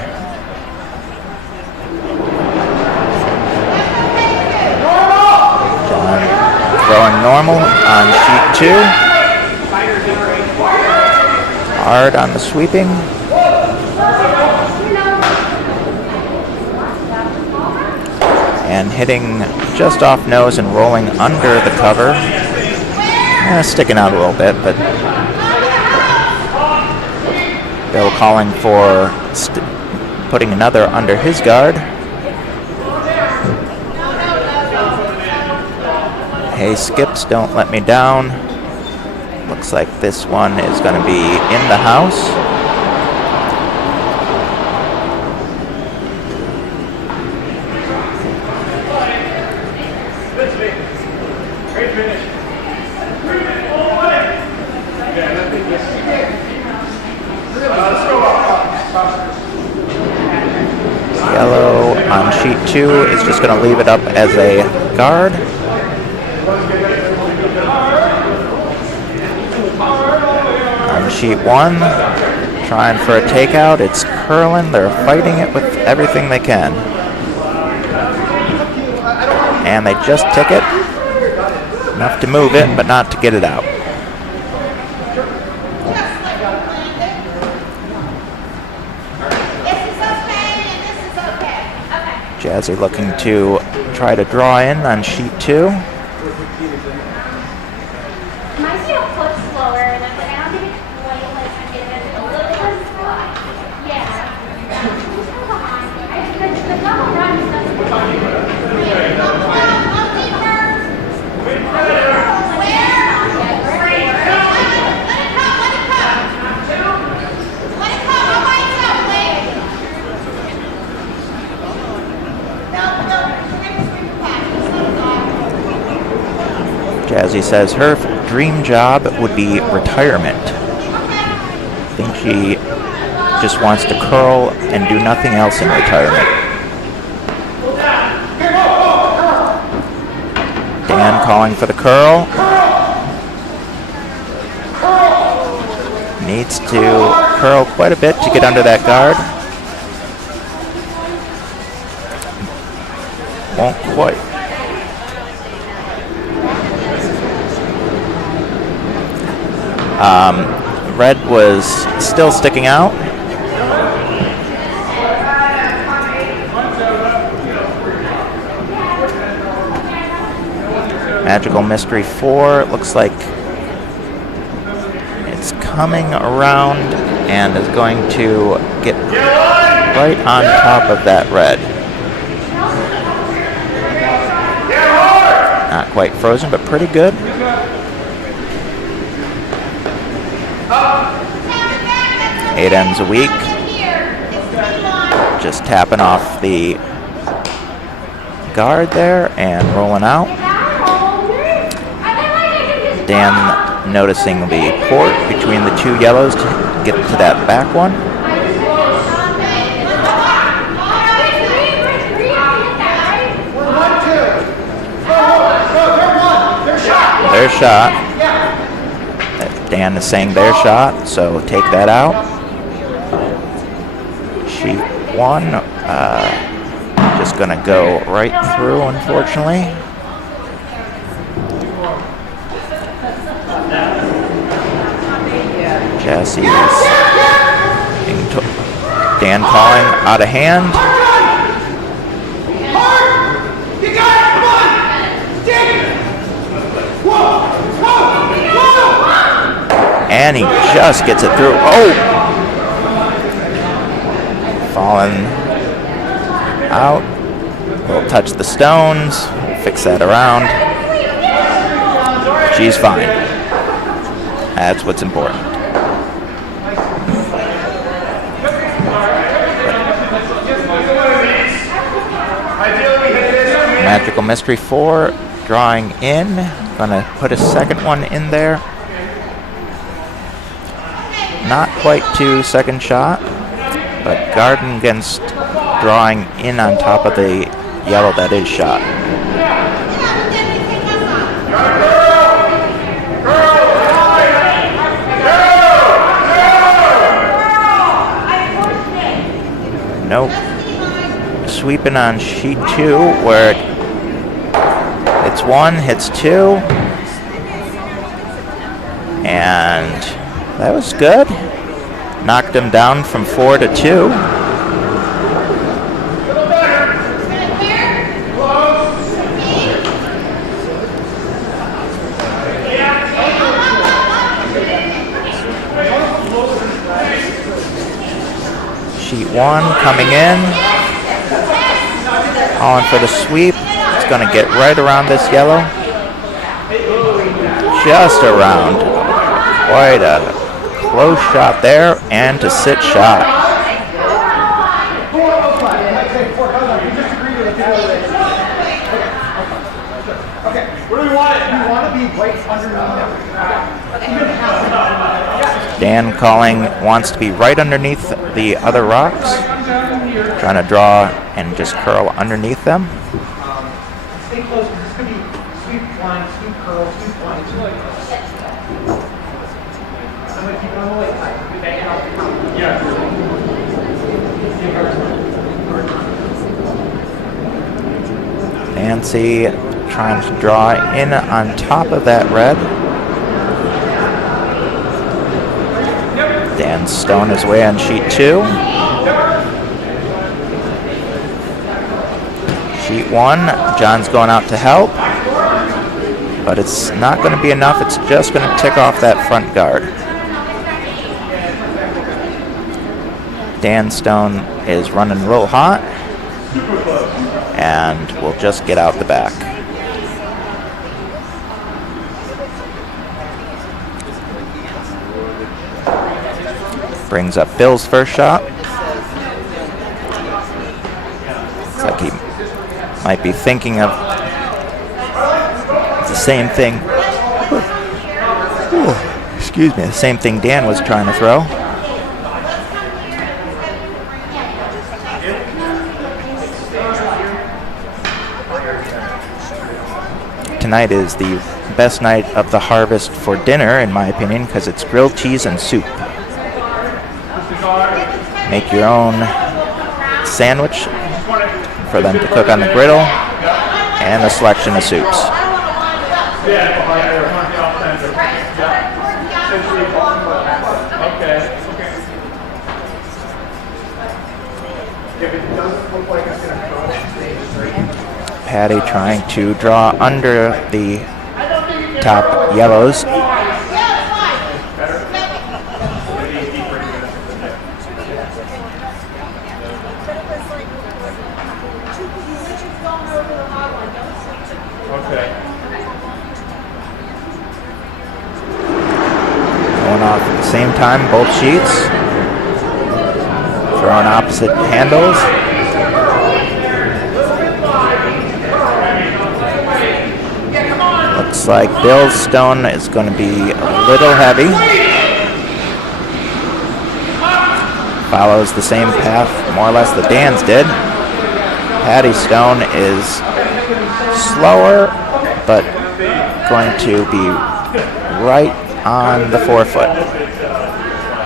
Throwing normal on sheet 2. Hard on the sweeping. And hitting just off nose and rolling under the cover. Sticking out a little bit, but Bill calling for putting another under his guard. Hey, skips, don't let me down. Looks like this one is going to be in the house. Yellow on sheet 2 is just going to leave it up as a guard. On sheet 1, trying for a takeout. It's curling. They're fighting it with everything they can. And they just tick it. Enough to move it, but not to get it out. This is okay, and this is okay. Okay. Jazzy looking to try to draw in on sheet 2. Might be a foot slower, and I'm like, I don't think it's quite like I'm getting it a little bit slow. Yeah. The double run doesn't look like it. Jazzy says her dream job would be retirement. I think she just wants to curl and do nothing else in retirement. Dan calling for the curl. Needs to curl quite a bit to get under that guard. Won't quite. Red was still sticking out. Magical Mystery 4, it looks like it's coming around and is going to get right on top of that red. Not quite frozen, but pretty good. Eight ends a week. Just tapping off the guard there and rolling out. Dan noticing the port between the two yellows to get to that back one. Their shot. Dan is saying their shot, so take that out. Sheet 1, just gonna go right through, unfortunately. Jazzy's Dan calling out of hand. And he just gets it through. Oh! Falling out. Will touch the stones. Fix that around. She's fine. That's what's important. Magical Mystery 4 drawing in. Gonna put a second one in there. Not quite to second shot, but guarding against drawing in on top of the yellow that is shot. Nope. Sweeping on sheet 2 where it's 1, hits 2. And that was good. Knocked him down from 4 to 2. Sheet 1 coming in. Calling for the sweep. It's going to get right around this yellow. Just around. Quite a close shot there, and to sit shot. Okay, where do we want it? We want to be right underneath them. Dan calling wants to be right underneath the other rocks. Trying to draw and just curl underneath them. Stay close, because this could be sweep line, sweep curl, sweep line. I'm going to keep it on the way tight. Bang it out. Yeah. Nancy trying to draw in on top of that red. Dan Stone his way on sheet 2. Sheet 1, John's going out to help, but it's not going to be enough. It's just going to tick off that front guard. Dan Stone is running real hot, and will just get out the back. Brings up Bill's first shot. Looks like he might be thinking of the same thing. Excuse me, the same thing Dan was trying to throw. Tonight is the best night of the harvest for dinner, in my opinion, because it's grilled cheese and soup. Make your own sandwich for them to cook on the griddle, and a selection of soups. Patty trying to draw under the top yellows. Going off at the same time, both sheets. Throwing opposite handles. Looks like Bill's stone is going to be a little heavy. Follows the same path, more or less, that Dan's did. Patty's stone is slower, but going to be right on the forefoot.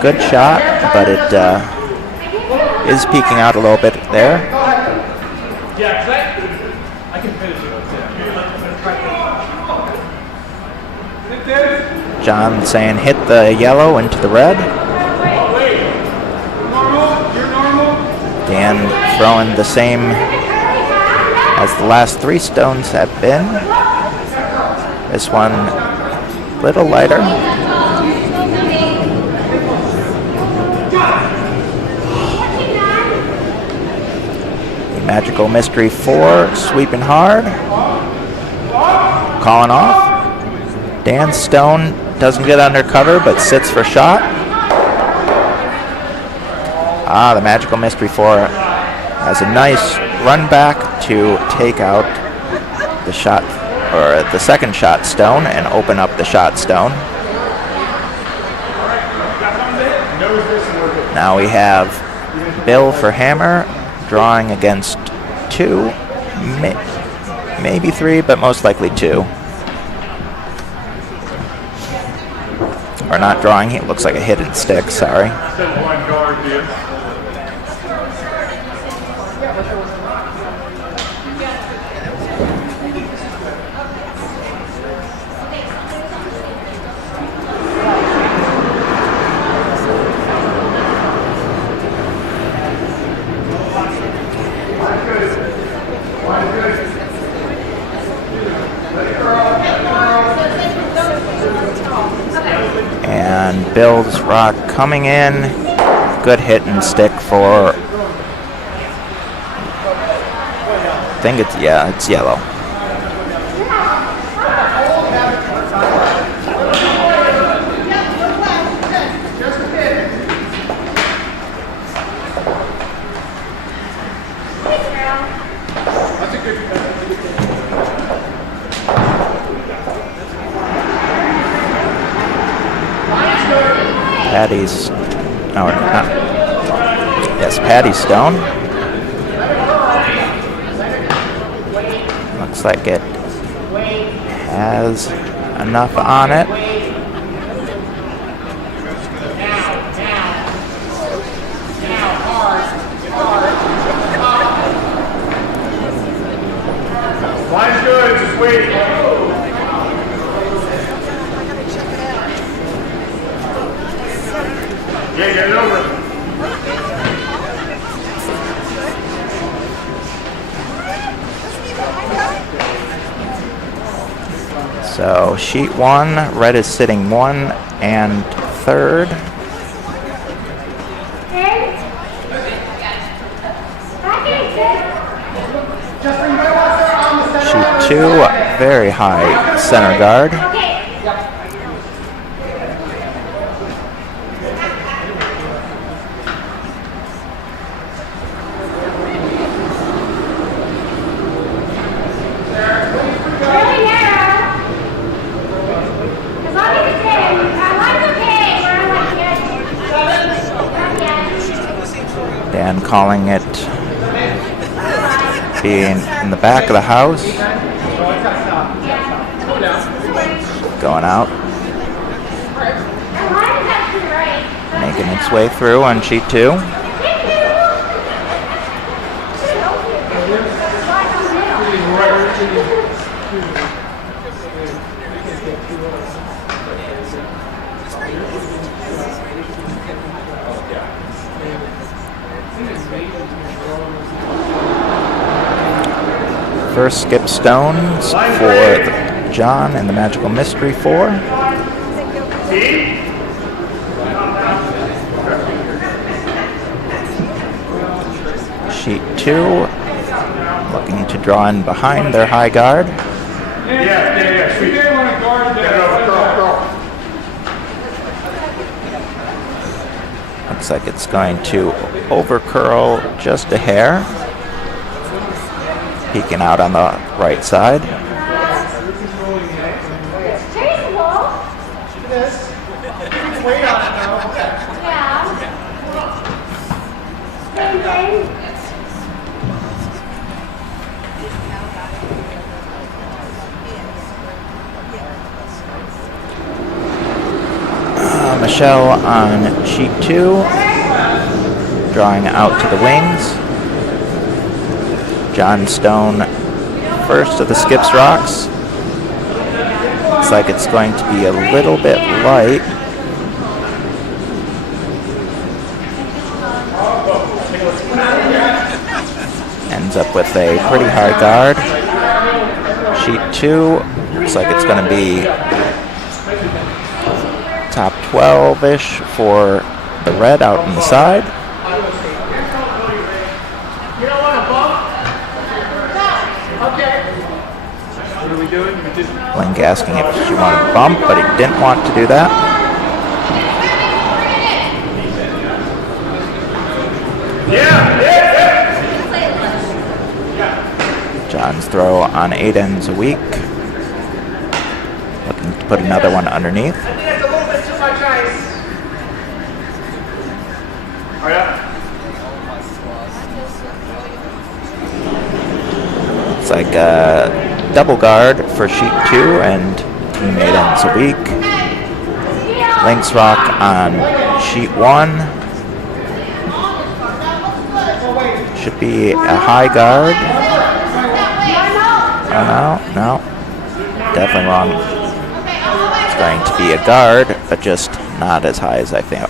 Good shot, but it is peeking out a little bit there. I can finish it. John saying hit the yellow into the red. Dan throwing the same as the last three stones have been. This one a little lighter. The Magical Mystery 4 sweeping hard. Calling off. Dan Stone doesn't get under cover, but sits for shot. The Magical Mystery 4 has a nice run back to take out the shot, or the second shot stone, and open up the shot stone. Now we have Bill for hammer, drawing against two, maybe three, but most likely two. Or not drawing, it looks like a hidden stick, sorry. And Bill's rock coming in. Good hit and stick for, I think it's yellow. Patty's, Patty's stone. Looks like it has enough on it. Line's good, just wait. Yeah, get it over. So sheet 1, red is sitting 1 and 3rd. Sheet 2, very high center guard. Dan calling it being in the back of the house. Going out. Making its way through on sheet 2. First skip stones for John and the Magical Mystery 4. Sheet 2, looking to draw in behind their high guard. Yeah, sweet. Looks like it's going to overcurl just a hair. Peeking out on the right side. Wait on it now. Michelle on sheet 2, drawing out to the wings. John Stone first of the skips rocks. Looks like it's going to be a little bit light. Ends up with a pretty high guard. Sheet 2, looks like it's going to be top 12-ish for the red out on the side. Link asking if she wanted to bump, but he didn't want to do that. John's throw on 8 ends a week. Looking to put another one underneath. I think that's a little bit too much ice. Oh, yeah? It's like a double guard for sheet 2 and team 8 ends a week. Lynx rock on sheet 1. Should be a high guard. Oh no, definitely wrong. It's going to be a guard, but just not as high as I think.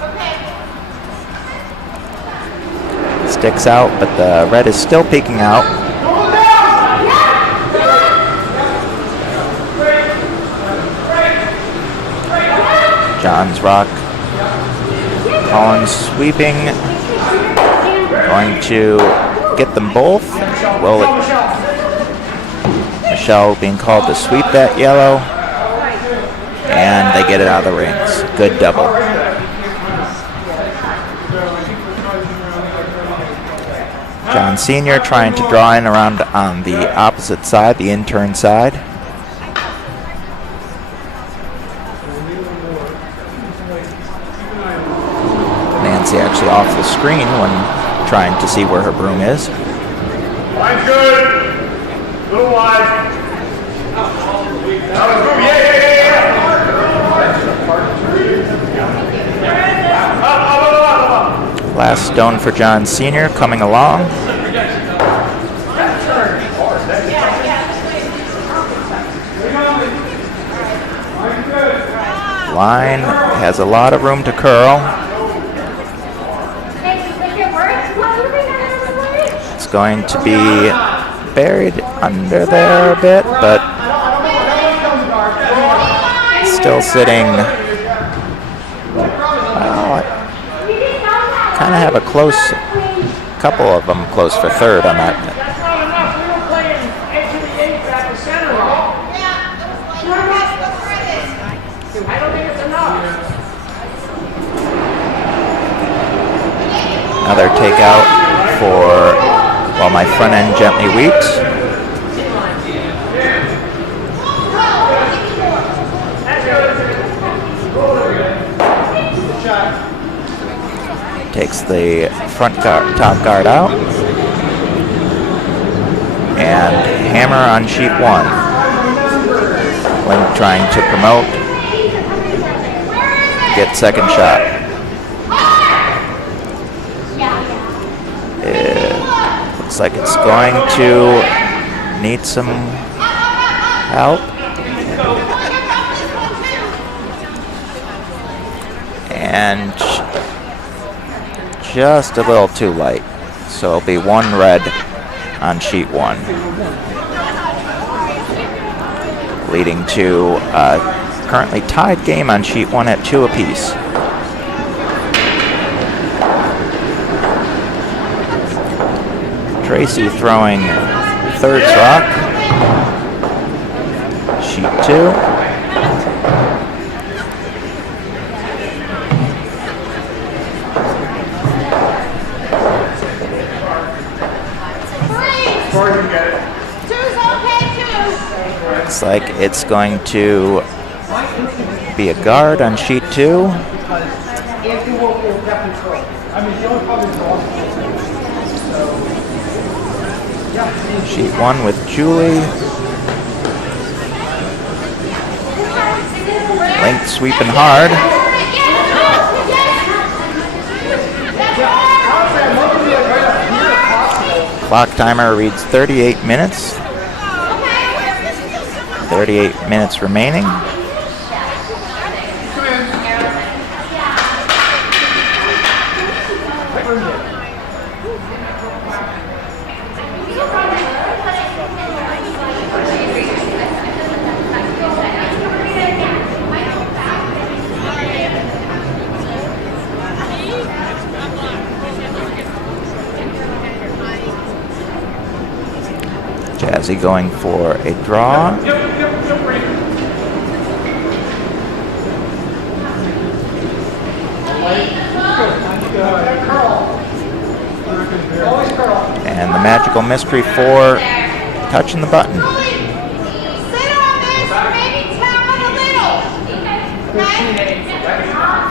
Sticks out, but the red is still peeking out. John's rock. Collins sweeping. Going to get them both. Will it? Michelle being called to sweep that yellow. And they get it out of the rings. Good double. John Sr. trying to draw in around on the opposite side, the intern side. Nancy actually off the screen when trying to see where her broom is. Line's good. A little wide. That was good. Yeah. Last stone for John Sr. coming along. Line has a lot of room to curl. It's going to be buried under there a bit, but still sitting. Well, kind of have a close, couple of them close for third on that. That's not enough. We were playing edge of the eighth at the center. I don't think it's enough. Another takeout for, while my front end gently weeps. Takes the front guard, top guard out. And hammer on sheet 1. When trying to promote, get second shot. It looks like it's going to need some help. And just a little too light. So it'll be 1 red on sheet 1. Leading to a currently tied game on sheet 1 at 2 apiece. Tracy throwing thirds rock. Sheet 2. Looks like it's going to be a guard on sheet 2. Sheet 1 with Julie. Length sweeping hard. Clock timer reads 38 minutes. 38 minutes remaining. Jazzy going for a draw. And the magical mystery 4 touching the button.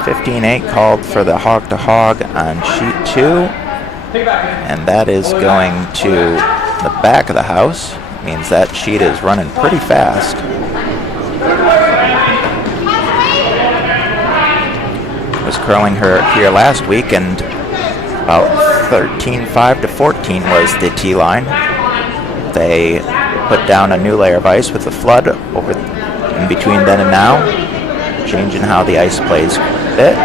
15-8 called for the hog to hog on sheet 2. And that is going to the back of the house. Means that sheet is running pretty fast. Was curling her here last week, and about 13-5 to 14 was the tee line. They put down a new layer of ice with the flood over in between then and now, changing how the ice plays a bit.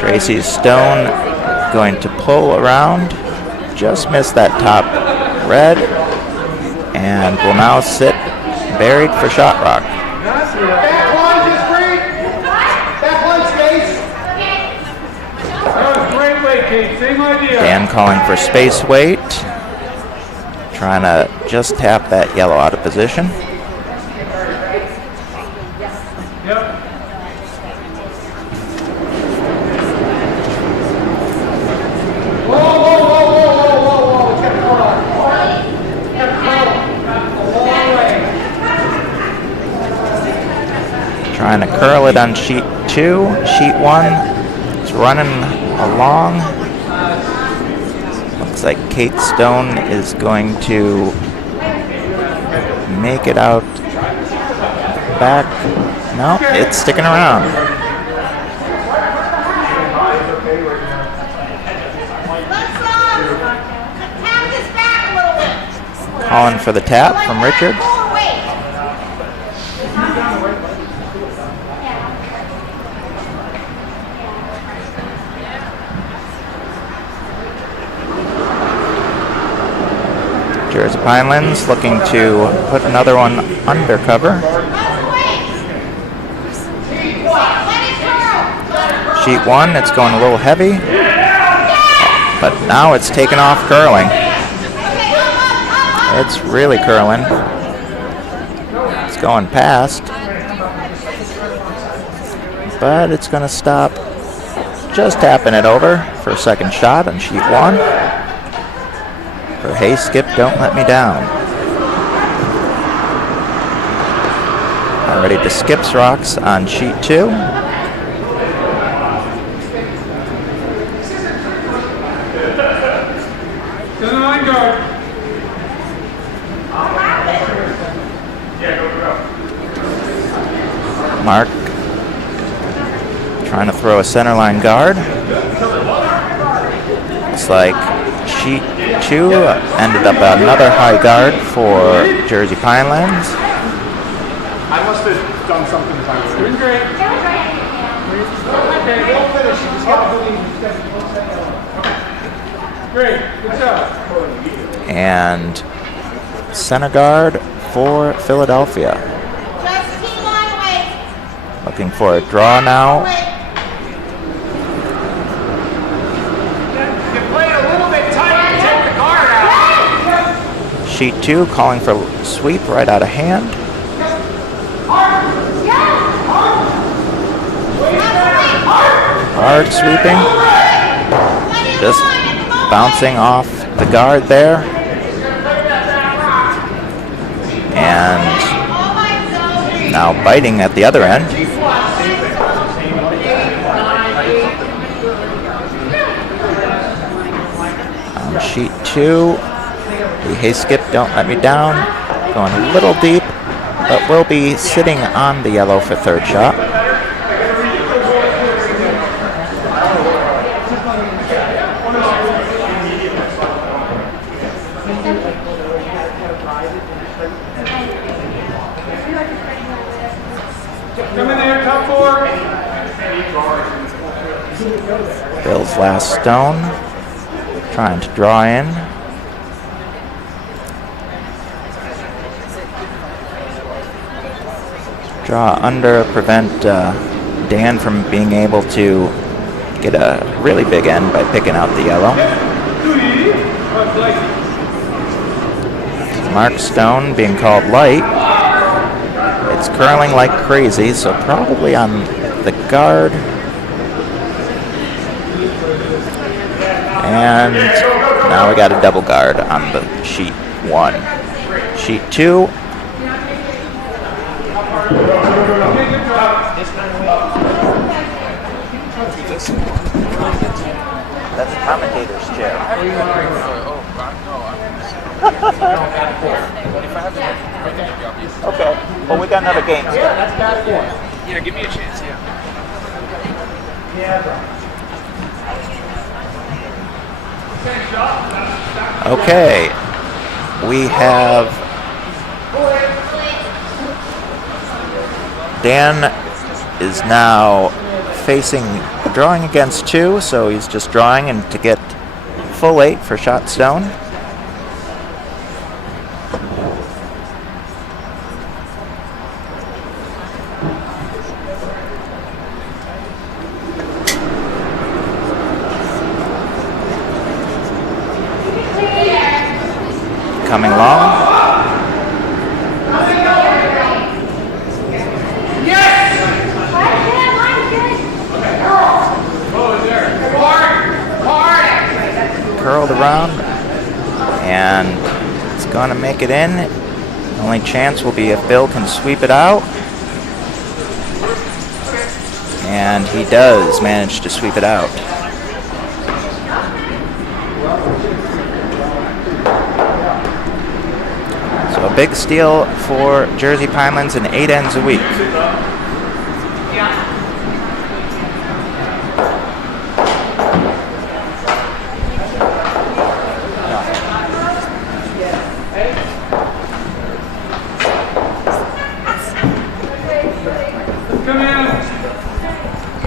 Tracy Stone going to pull around, just missed that top red, and will now sit buried for shot rock. Back lunge is free. Back lunge space. Great weight, Kate. Same idea. Dan calling for space weight, trying to just tap that yellow out of position. Trying to curl it on sheet 2. Sheet 1, it's running along. Looks like Kate Stone is going to make it out back. No, it's sticking around. Let's tap this back a little bit. Calling for the tap from Richard. Jersey Pinelands looking to put another one under cover. Sheet 1, it's going a little heavy, but now it's taken off curling. It's really curling. It's going past, but it's going to stop, just tapping it over for a second shot on sheet 1. For Hey Skip, Don't Let Me Down. Already to Skip's Rocks on sheet 2. Mark trying to throw a centerline guard. Looks like sheet 2 ended up another high guard for Jersey Pinelands. I must have done something if I was doing great. Okay, we'll finish. You just gotta believe. Great, good job. And center guard for Philadelphia. Looking for a draw now. You played a little bit tight to take the guard out. Sheet 2 calling for sweep right out of hand. Hard sweeping. Just bouncing off the guard there. And now biting at the other end. On sheet 2, the Hey Skip, Don't Let Me Down, going a little deep, but will be sitting on the yellow for third shot. Come in there, top 4. Bill's last stone, trying to draw in. Draw under, prevent Dan from being able to get a really big end by picking out the yellow. Mark Stone being called light. It's curling like crazy, so probably on the guard. And now we got a double guard on the sheet 1. Sheet 2. That's the commentator's chair. Okay. Well, we got another game. Yeah, give me a chance, yeah. Okay. We have Dan is now facing drawing against 2, so he's just drawing and to get full 8 for shot stone. Coming along. Curled around, and it's going to make it in. The only chance will be if Bill can sweep it out. And he does manage to sweep it out. So a big steal for Jersey Pinelands and 8 ends a week.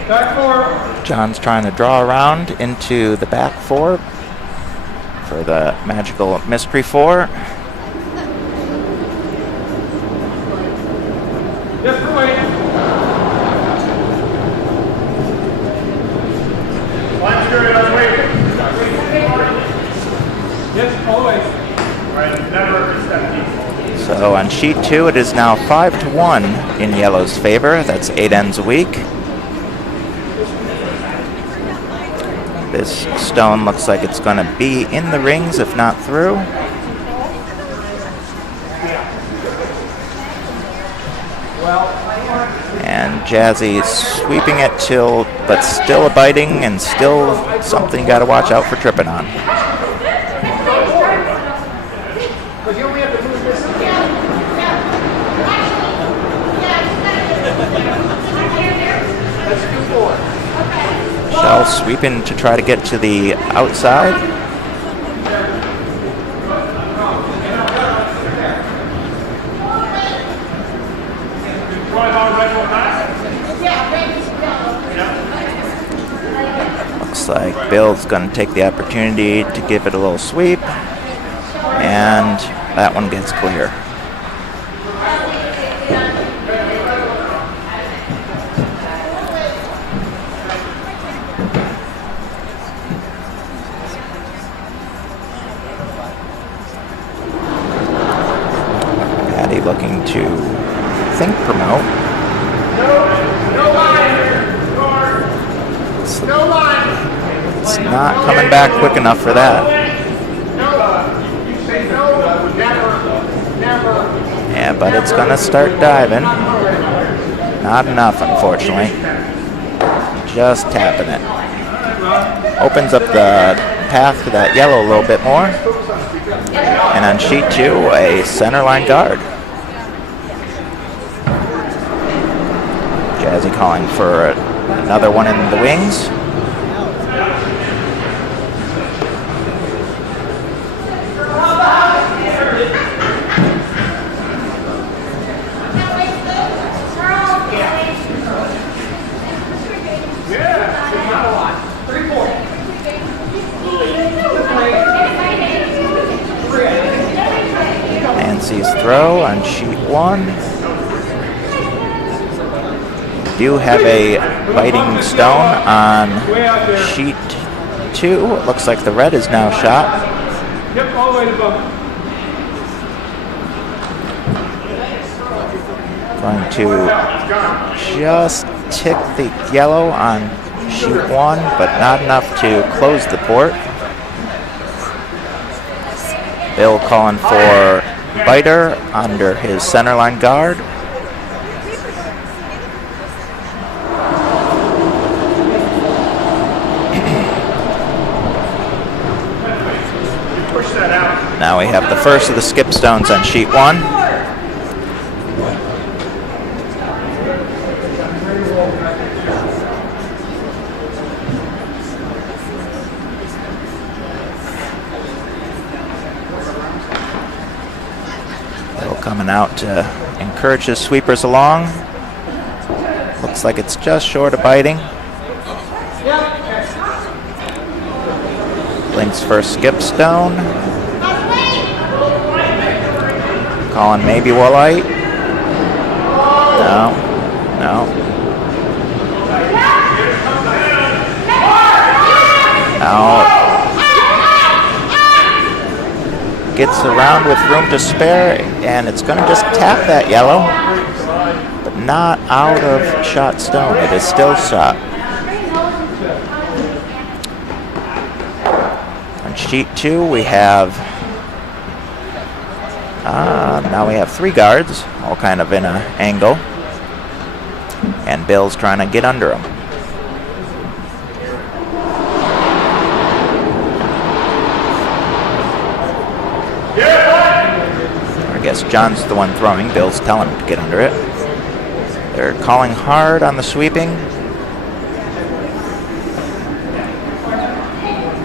Back 4. John's trying to draw around into the back 4 for the magical mystery 4. Yes, we're waiting. Line's good, I'm waiting. Yes, always. All right, never step deep. So on sheet 2, it is now 5-1 in yellow's favor. That's 8 ends a week. This stone looks like it's going to be in the rings, if not through. And Jazzy sweeping it till, but still biting and still something you got to watch out for tripping on. Because you only have to move this again. Let's do 4. Shell sweeping to try to get to the outside. Looks like Bill's going to take the opportunity to give it a little sweep. And that one gets clear. Patty looking to think promote. No line. No line. It's not coming back quick enough for that. No. You say no. Never. Never. Yeah, but it's going to start diving. Not enough, unfortunately. Just tapping it. Opens up the path to that yellow a little bit more. And on sheet 2, a centerline guard. Jazzy calling for another one in the wings. Nancy's throw on sheet 1. Do have a biting stone on sheet 2. It looks like the red is now shot. Yep, all the way to boat. Going to just tick the yellow on sheet 1, but not enough to close the port. Bill calling for biter under his centerline guard. Now we have the first of the skip stones on sheet 1. Bill coming out to encourage his sweepers along. Looks like it's just short of biting. Link's first skip stone. Calling maybe walleye. No. No. Now gets around with room to spare, and it's going to just tap that yellow, but not out of shot stone. It is still shot. On sheet 2, we have now we have 3 guards, all kind of in an angle, and Bill's trying to get under them. I guess John's the one throwing. Bill's telling him to get under it. They're calling hard on the sweeping.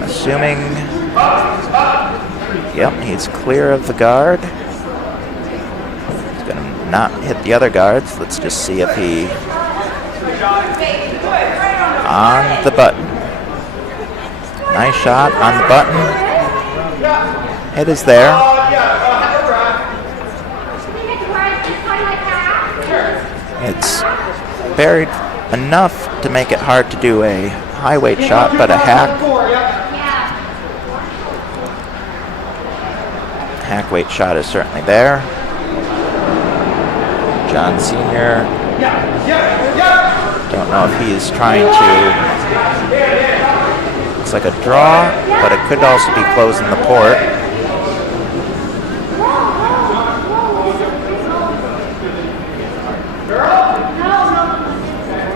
Assuming, yep, he's clear of the guard. He's going to not hit the other guards. Let's just see if he on the button. Nice shot on the button. It is there. It's buried enough to make it hard to do a high weight shot, but a hack weight shot is certainly there. John Sr. don't know if he's trying to, looks like a draw, but it could also be closing the port.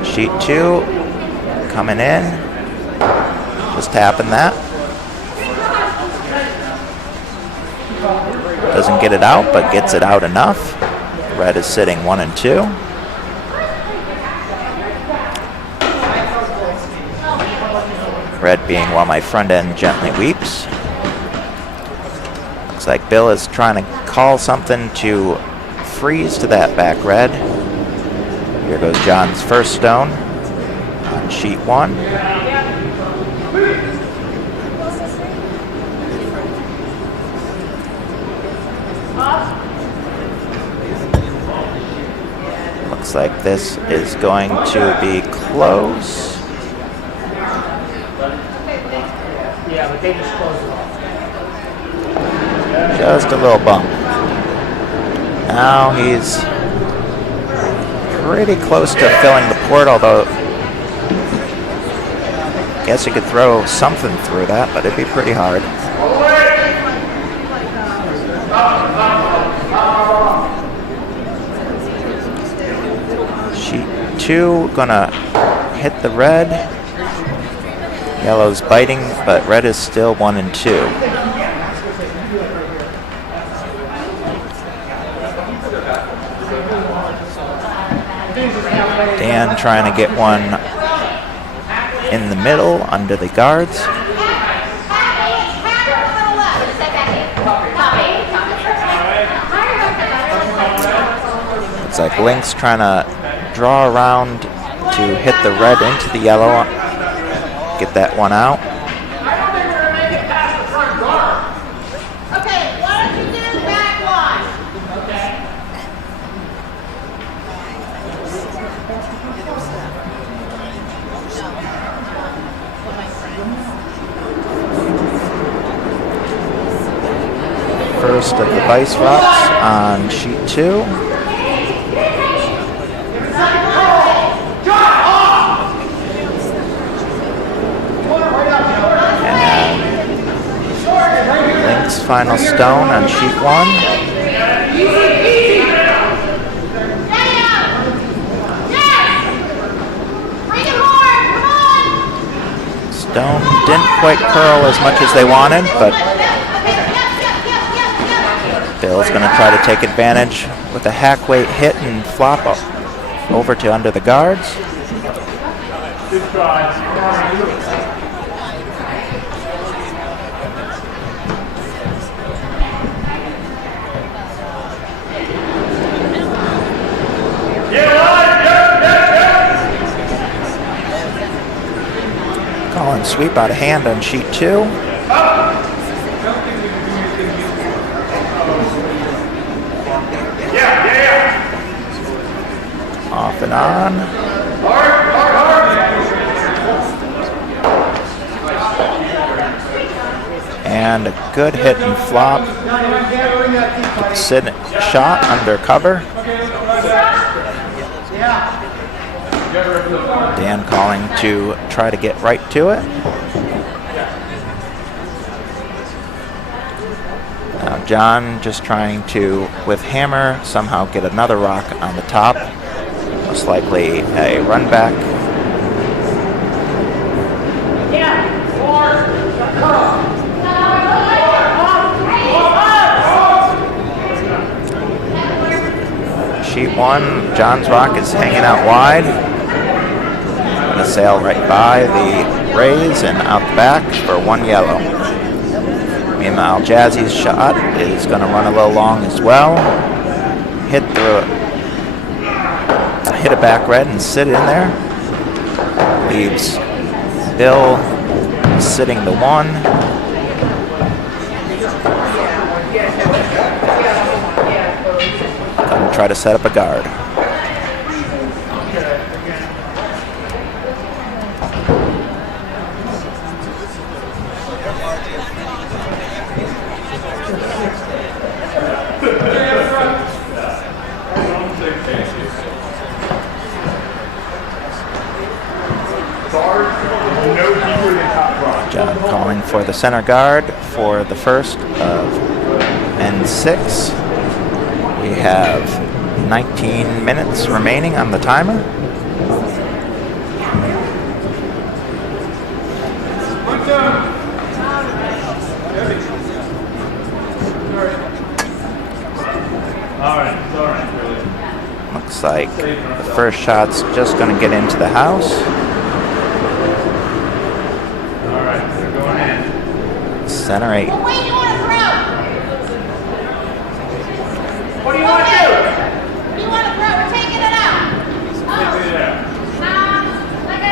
Sheet 2 coming in, just tapping that. Doesn't get it out, but gets it out enough. Red is sitting 1 and 2. Red being while my front end gently weeps. Looks like Bill is trying to call something to freeze to that back red. Here goes John's first stone on sheet 1. Looks like this is going to be close. Yeah, but they just closed it off. Just a little bump. Now he's pretty close to filling the port, although I guess you could throw something through that, but it'd be pretty hard. Sheet 2 gonna hit the red. Yellow's biting, but red is still 1 and 2. Dan trying to get one in the middle under the guards. It's like Link's trying to draw around to hit the red into the yellow. Get that one out. Okay, why don't you do the back line? First of the Vice Rocks on sheet 2. Final stone on sheet 1. Stone didn't quite curl as much as they wanted, but Bill's going to try to take advantage with a hack weight hit and flop up over to under the guards. Good try. Calling sweep out of hand on sheet 2. Off and on. And a good hit and flop. Sit shot under cover. Dan calling to try to get right to it. Now John just trying to, with hammer, somehow get another rock on the top. Most likely a run back. Sheet 1, John's rock is hanging out wide. Gonna sail right by the rays and out the back for 1 yellow. Meanwhile, Jazzy's shot is gonna run a little long as well. Hit a back red and sit in there. Leaves Bill sitting the 1. Gonna try to set up a guard. John calling for the center guard for the first of N6. We have 19 minutes remaining on the timer. Looks like the first shot's just going to get into the house. Center 8. Wait, you want to throw? What do you want to do? You want to throw? We're taking it out. Like a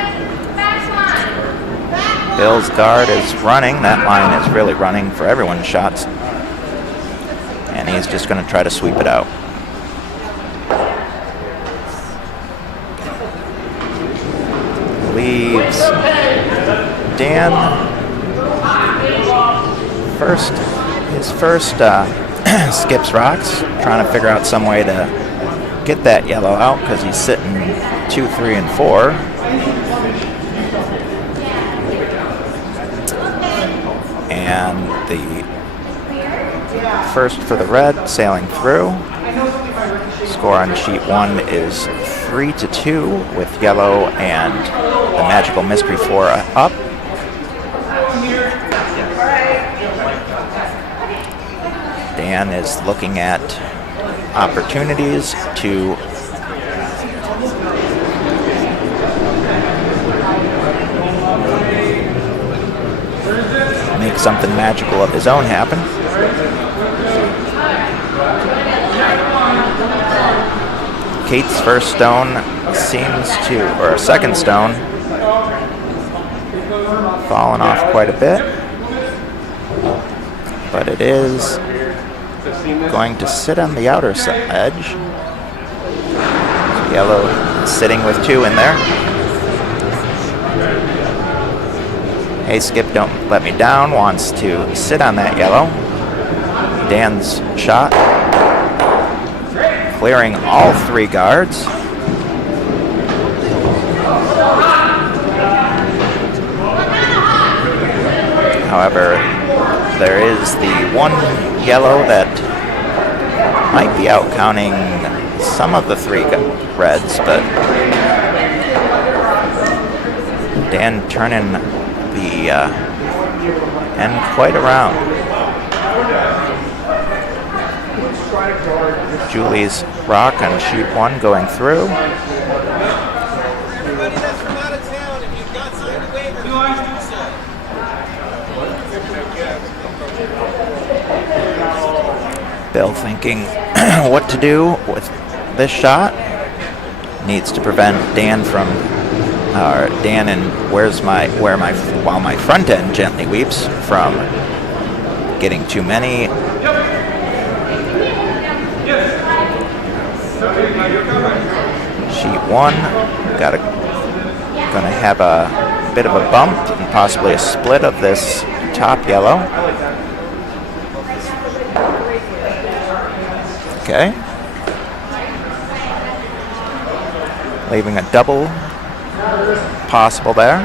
back line. Back Bill's guard is running. That line is really running for everyone's shots. And he's just going to try to sweep it out. Leaves Dan. His first skips rocks, trying to figure out some way to get that yellow out because he's sitting 2, 3, and 4. And the first for the red sailing through. Score on sheet 1 is 3-2 with yellow and the magical mystery 4 up. Dan is looking at opportunities to make something magical of his own happen. Kate's first stone seems to, or second stone, fallen off quite a bit, but it is going to sit on the outer edge. So yellow sitting with 2 in there. Hey Skip, don't let me down, wants to sit on that yellow. Dan's shot, clearing all 3 guards. However, there is the 1 yellow that might be out counting some of the 3 reds, but Dan turning the end quite around. Julie's rock on sheet 1 going through. Everybody that's from out of town, if you've got signed waivers, please do so. Bill thinking what to do with this shot. Needs to prevent Dan from, Dan and while my front end gently weeps from getting too many. Sheet 1, gonna have a bit of a bump and possibly a split of this top yellow. Okay. Leaving a double possible there.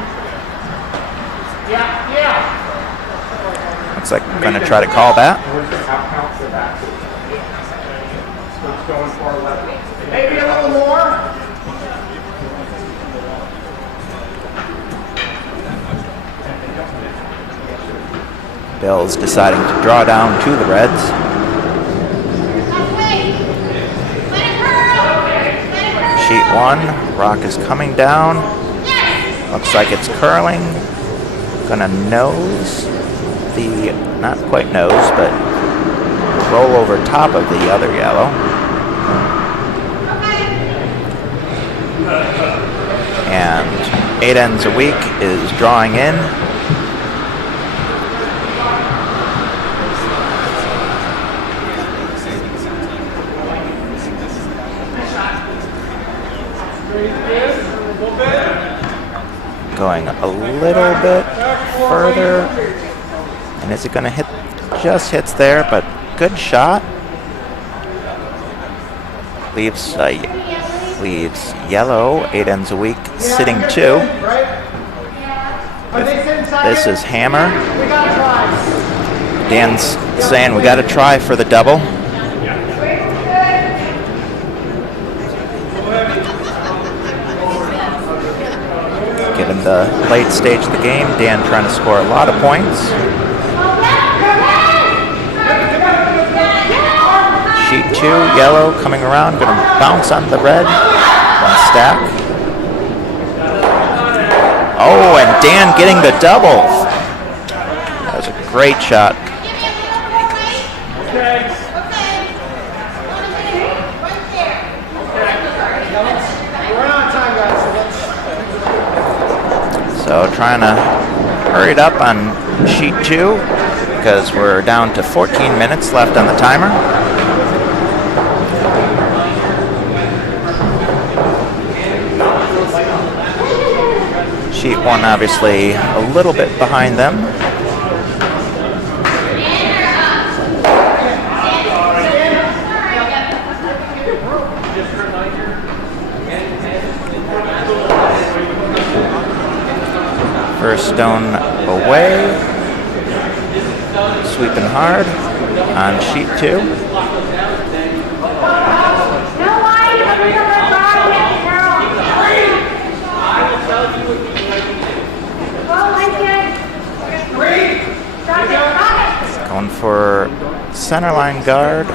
Looks like I'm going to try to call that. Maybe a little more. Bill's deciding to draw down to the reds. Sheet 1, rock is coming down. Looks like it's curling. Gonna nose the, not quite nose, but roll over top of the other yellow. And 8 Ends a Week is drawing in. Going a little bit further. And is it going to hit? Just hits there, but good shot. Leaves yellow, 8 Ends a Week, sitting 2. This is Hammer. Dan's saying we got to try for the double. Given the late stage of the game, Dan trying to score a lot of points. Sheet 2, yellow, coming around, going to bounce on the red. One stack. Oh, and Dan getting the double. That was a great shot. So trying to hurry it up on sheet 2 because we're down to 14 minutes left on the timer. Sheet 1 obviously a little bit behind them. First stone away. Sweeping hard on sheet 2. Going for centerline guard.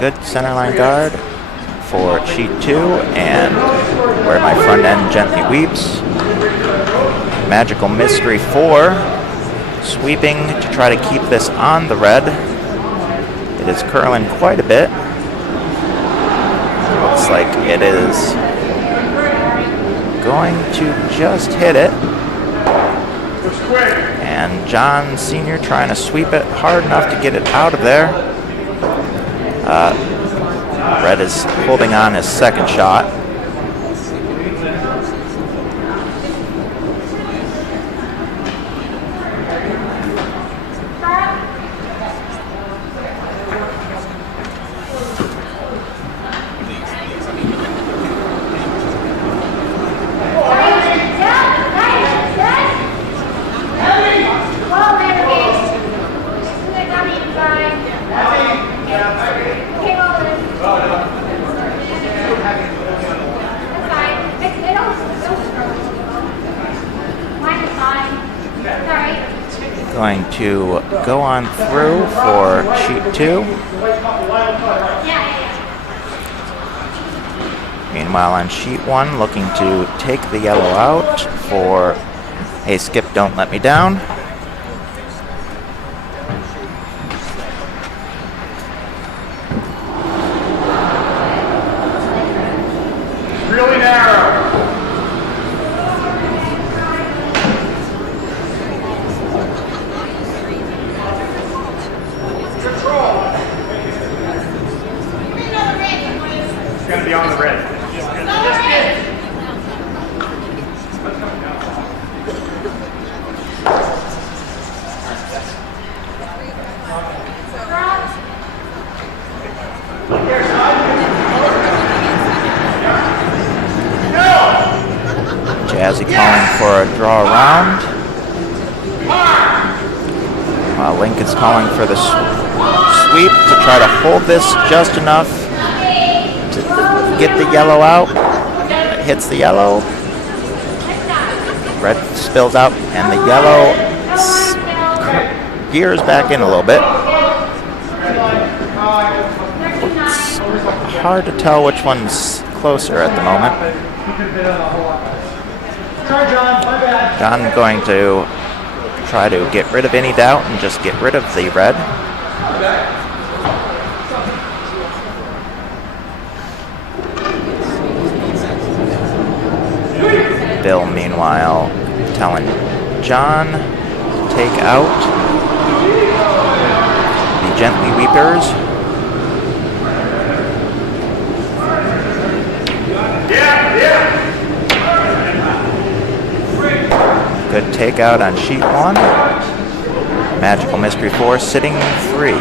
Good centerline guard for sheet 2, and where my front end gently weeps. Magical Mystery 4, sweeping to try to keep this on the red. It is curling quite a bit. Looks like it is going to just hit it. And John Sr. trying to sweep it hard enough to get it out of there. Red is holding on his second shot. Going to go on through for sheet 2. Meanwhile, on sheet 1, looking to take the yellow out for Hey Skip, Don't Let Me Down. Really narrow. It's going to be on the red. Jazzy calling for a draw around. While Link is calling for the sweep to try to hold this just enough to get the yellow out. It hits the yellow. Red spills out, and the yellow gears back in a little bit. It's hard to tell which one's closer at the moment. John going to try to get rid of any doubt and just get rid of the red. Bill, meanwhile, telling John to take out the Gently Weepers. Good takeout on sheet 1. Magical Mystery 4 sitting 3.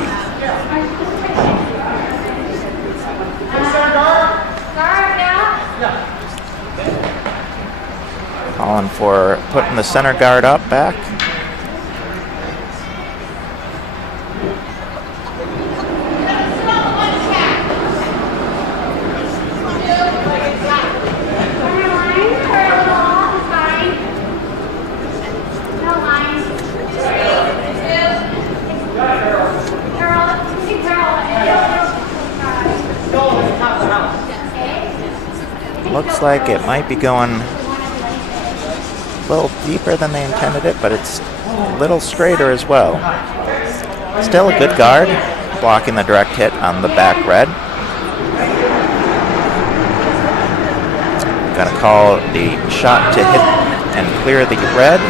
Calling for putting the center guard up back. Looks like it might be going a little deeper than they intended it, but it's a little straighter as well. Still a good guard, blocking the direct hit on the back red. Gonna call the shot to hit and clear the red.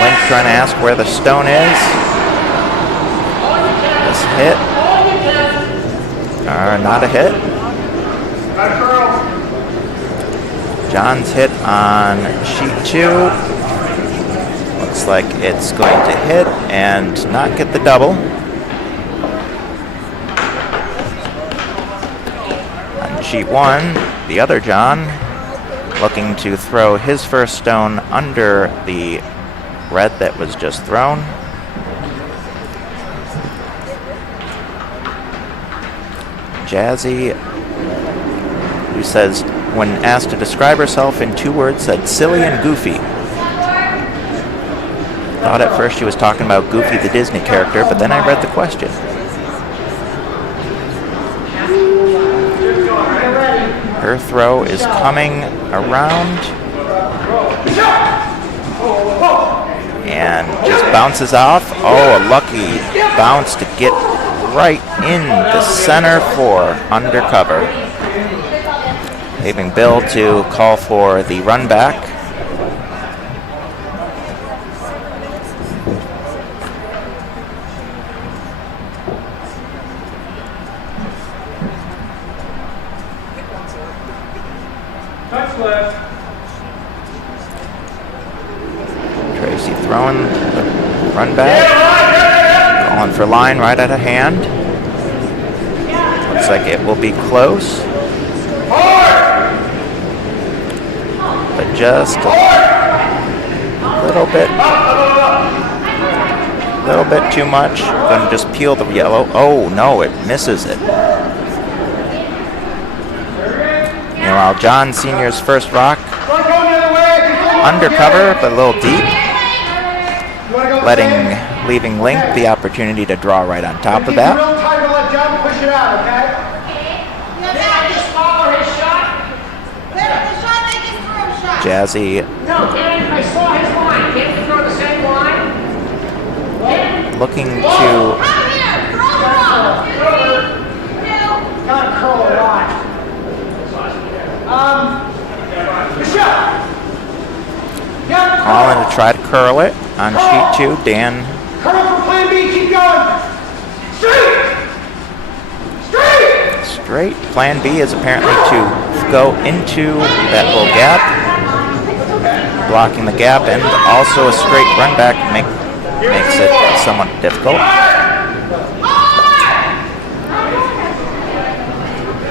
Link trying to ask where the stone is. This hit. Not a hit. John's hit on sheet 2. Looks like it's going to hit and not get the double. On sheet 1, the other John looking to throw his first stone under the red that was just thrown. Jazzy, who says, when asked to describe herself in 2 words, said silly and goofy. Thought at first she was talking about Goofy the Disney character, but then I read the question. Her throw is coming around and just bounces off. Oh, a lucky bounce to get right in the center for undercover. Leaving Bill to call for the run back. Tracy throwing the run back. Calling for line right out of hand. Looks like it will be close. But just a little bit too much. Gonna just peel the yellow. Oh no, it misses it. Meanwhile, John Sr.'s first rock undercover, but a little deep, leaving Link the opportunity to draw right on top of that. Jazzy looking to calling to try to curl it on sheet 2. Dan. Curl for plan B, keep going. Straight. Plan B is apparently to go into that little gap. Blocking the gap, and also a straight run back makes it somewhat difficult.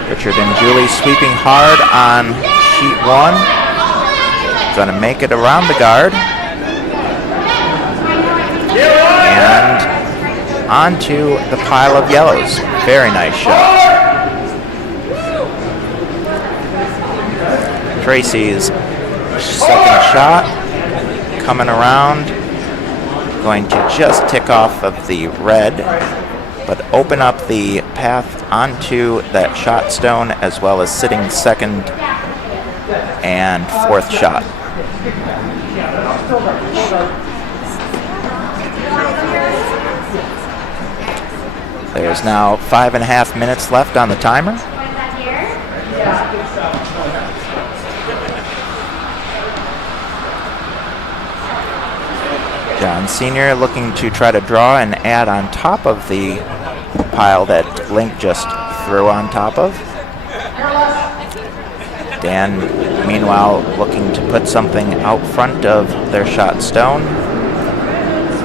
Richard and Julie sweeping hard on sheet 1. Going to make it around the guard. And onto the pile of yellows. Very nice shot. Tracy's second shot coming around. Going to just tick off of the red, but open up the path onto that shot stone, as well as sitting second and fourth shot. There's now 5.5 minutes left on the timer. John Sr. looking to try to draw and add on top of the pile that Link just threw on top of. Dan, meanwhile, looking to put something out front of their shot stone.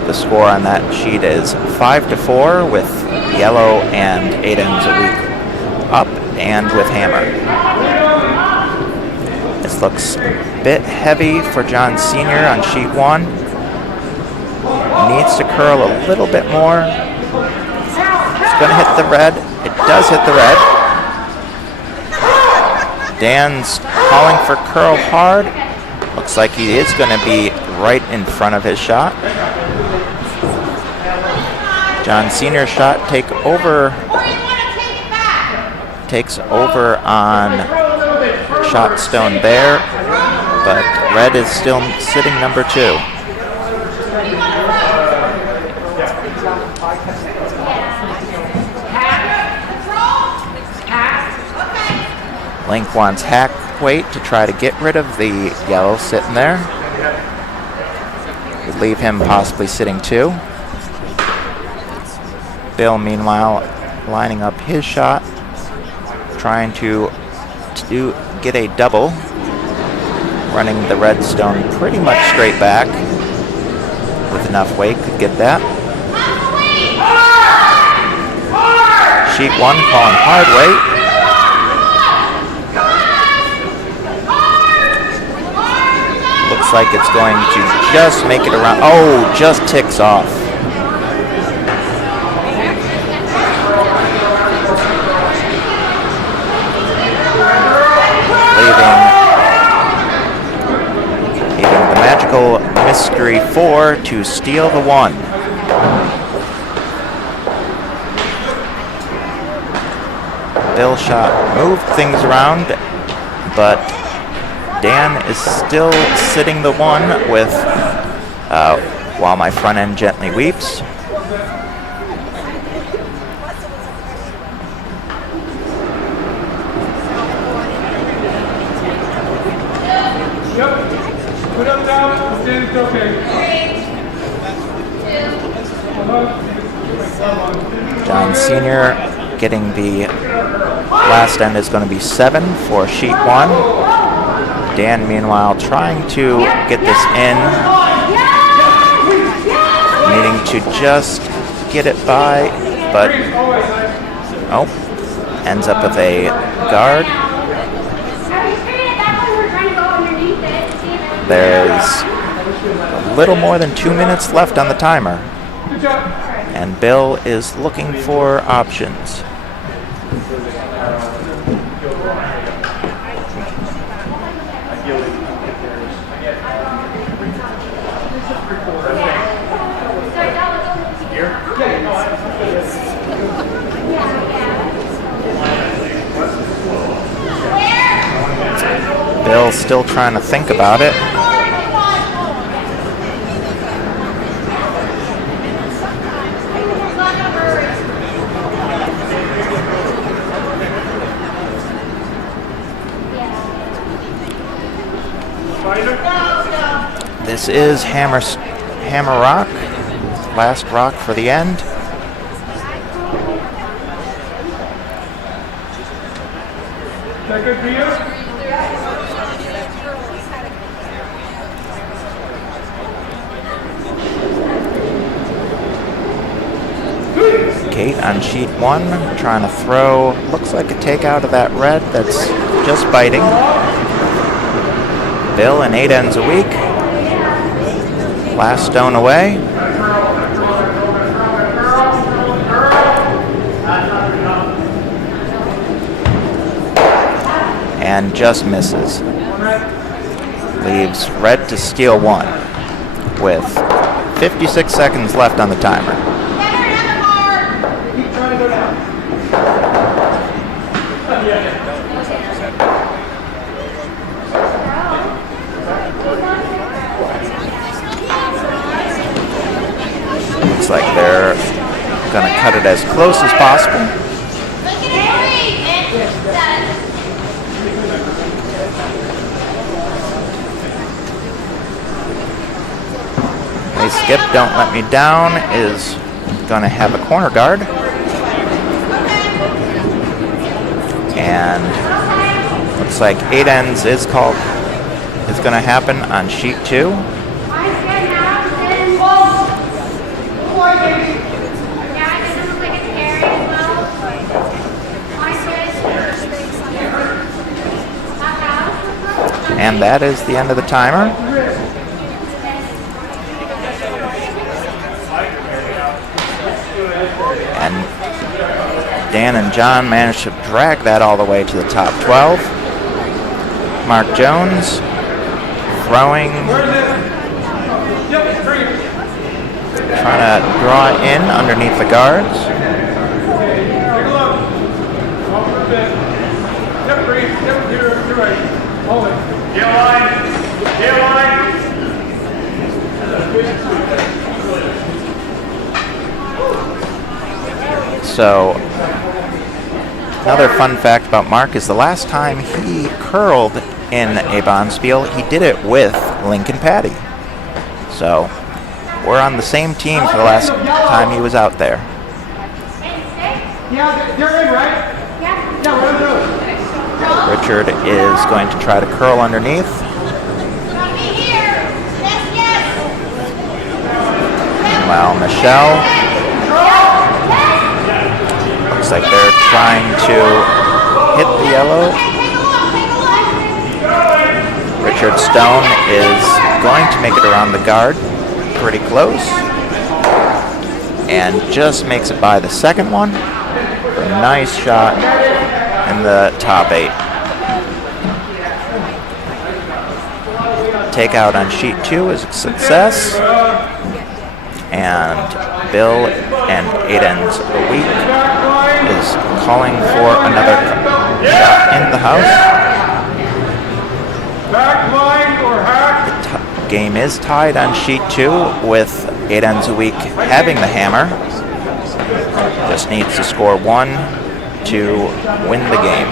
The score on that sheet is 5-4 with yellow and 8 ends a week up and with hammer. This looks a bit heavy for John Sr. on sheet 1. Needs to curl a little bit more. It's going to hit the red. It does hit the red. Dan's calling for curl hard. Looks like he is going to be right in front of his shot. John Sr.'s shot takes over on shot stone there, but red is still sitting number 2. Link wants hack weight to try to get rid of the yellow sitting there. Would leave him possibly sitting 2. Bill, meanwhile, lining up his shot, trying to get a double, running the red stone pretty much straight back. With enough weight, could get that. Sheet 1 calling hard weight. Looks like it's going to just make it around. Oh, just ticks off. Leaving the magical mystery 4 to steal the 1. Bill shot moved things around, but Dan is still sitting the 1 with while my front end gently weeps. Put them down, then it's okay. John Sr. getting the last end is going to be 7 for sheet 1. Dan, meanwhile, trying to get this in, needing to just get it by, but ends up with a guard. There's a little more than 2 minutes left on the timer, and Bill is looking for options. Bill's still trying to think about it. This is Hammer Rock. Last rock for the end. Is that good for you? Kate on sheet 1, trying to throw, looks like a takeout of that red that's just biting. Bill and 8 ends a week. Last stone away. And just misses. Leaves red to steal 1 with 56 seconds left on the timer. Looks like they're going to cut it as close as possible. They Skip Don't Let Me Down is going to have a corner guard. And looks like 8 ends is going to happen on sheet 2. And that is the end of the timer. And Dan and John managed to drag that all the way to the top 12. Mark Jones throwing, trying to draw in underneath the guards. So, another fun fact about Mark is the last time he curled in a Bonspiel, he did it with Lincoln Patty. So, we're on the same team for the last time he was out there. Yeah, they're in, right? Yeah, we're in. Richard is going to try to curl underneath. Meanwhile, Michelle, looks like they're trying to hit the yellow. Richard Stone is going to make it around the guard, pretty close, and just makes it by the second one. A nice shot in the top 8. Takeout on sheet 2 is a success. And Bill and 8 ends a week is calling for another shot in the house. The game is tied on sheet 2 with 8 ends a week having the hammer. Just needs to score 1 to win the game.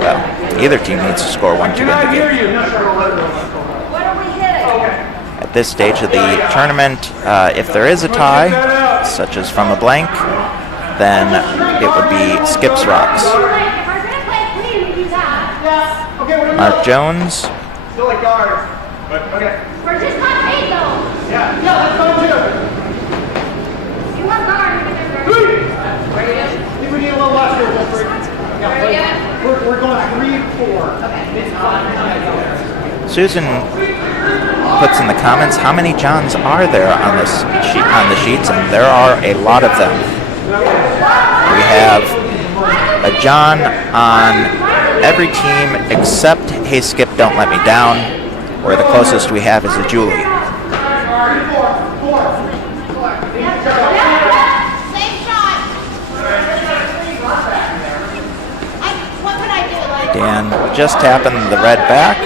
Well, either team needs to score 1 to win the game. At this stage of the tournament, if there is a tie, such as from a blank, then it would be Skip's Rocks. Mark Jones. Still a guard. Okay. We're just not paid though. Yeah, that's fine too. You want guard. I think we need a little less here. Yeah, we're going 3 and 4. Susan puts in the comments how many Johns are there on this sheet, on the sheets, and there are a lot of them. We have a John on every team except Hey Skip Don't Let Me Down, where the closest we have is a Julie. Same shot. What can I do? Dan just tapping the red back.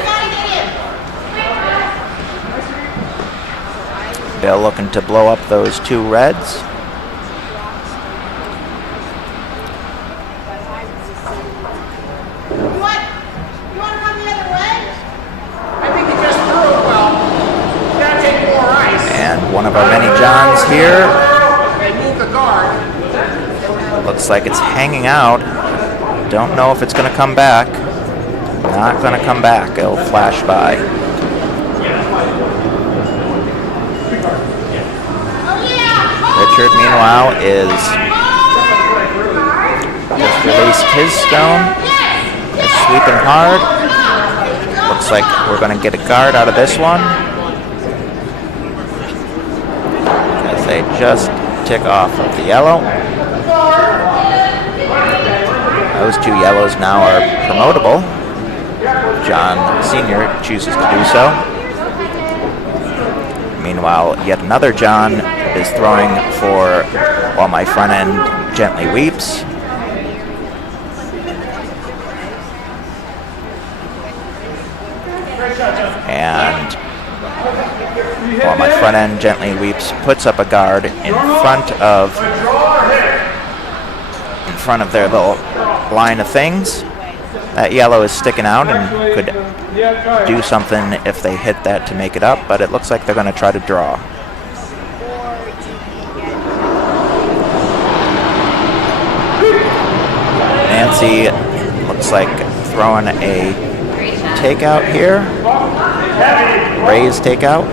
Bill looking to blow up those 2 reds. You want to come the other way? I think you just threw it well. You gotta take more ice. And one of our many Johns here. And move the guard. Looks like it's hanging out. Don't know if it's going to come back. Not going to come back. It'll flash by. Richard, meanwhile, is just released his stone. They're sweeping hard. Looks like we're going to get a guard out of this one, as they just tick off of the yellow. Those 2 yellows now are promotable. John Sr. chooses to do so. Meanwhile, yet another John is throwing for While My Front End Gently Weeps. And While My Front End Gently Weeps puts up a guard in front of their little line of things. That yellow is sticking out and could do something if they hit that to make it up, but it looks like they're going to try to draw. Nancy looks like throwing a takeout here. Raise takeout.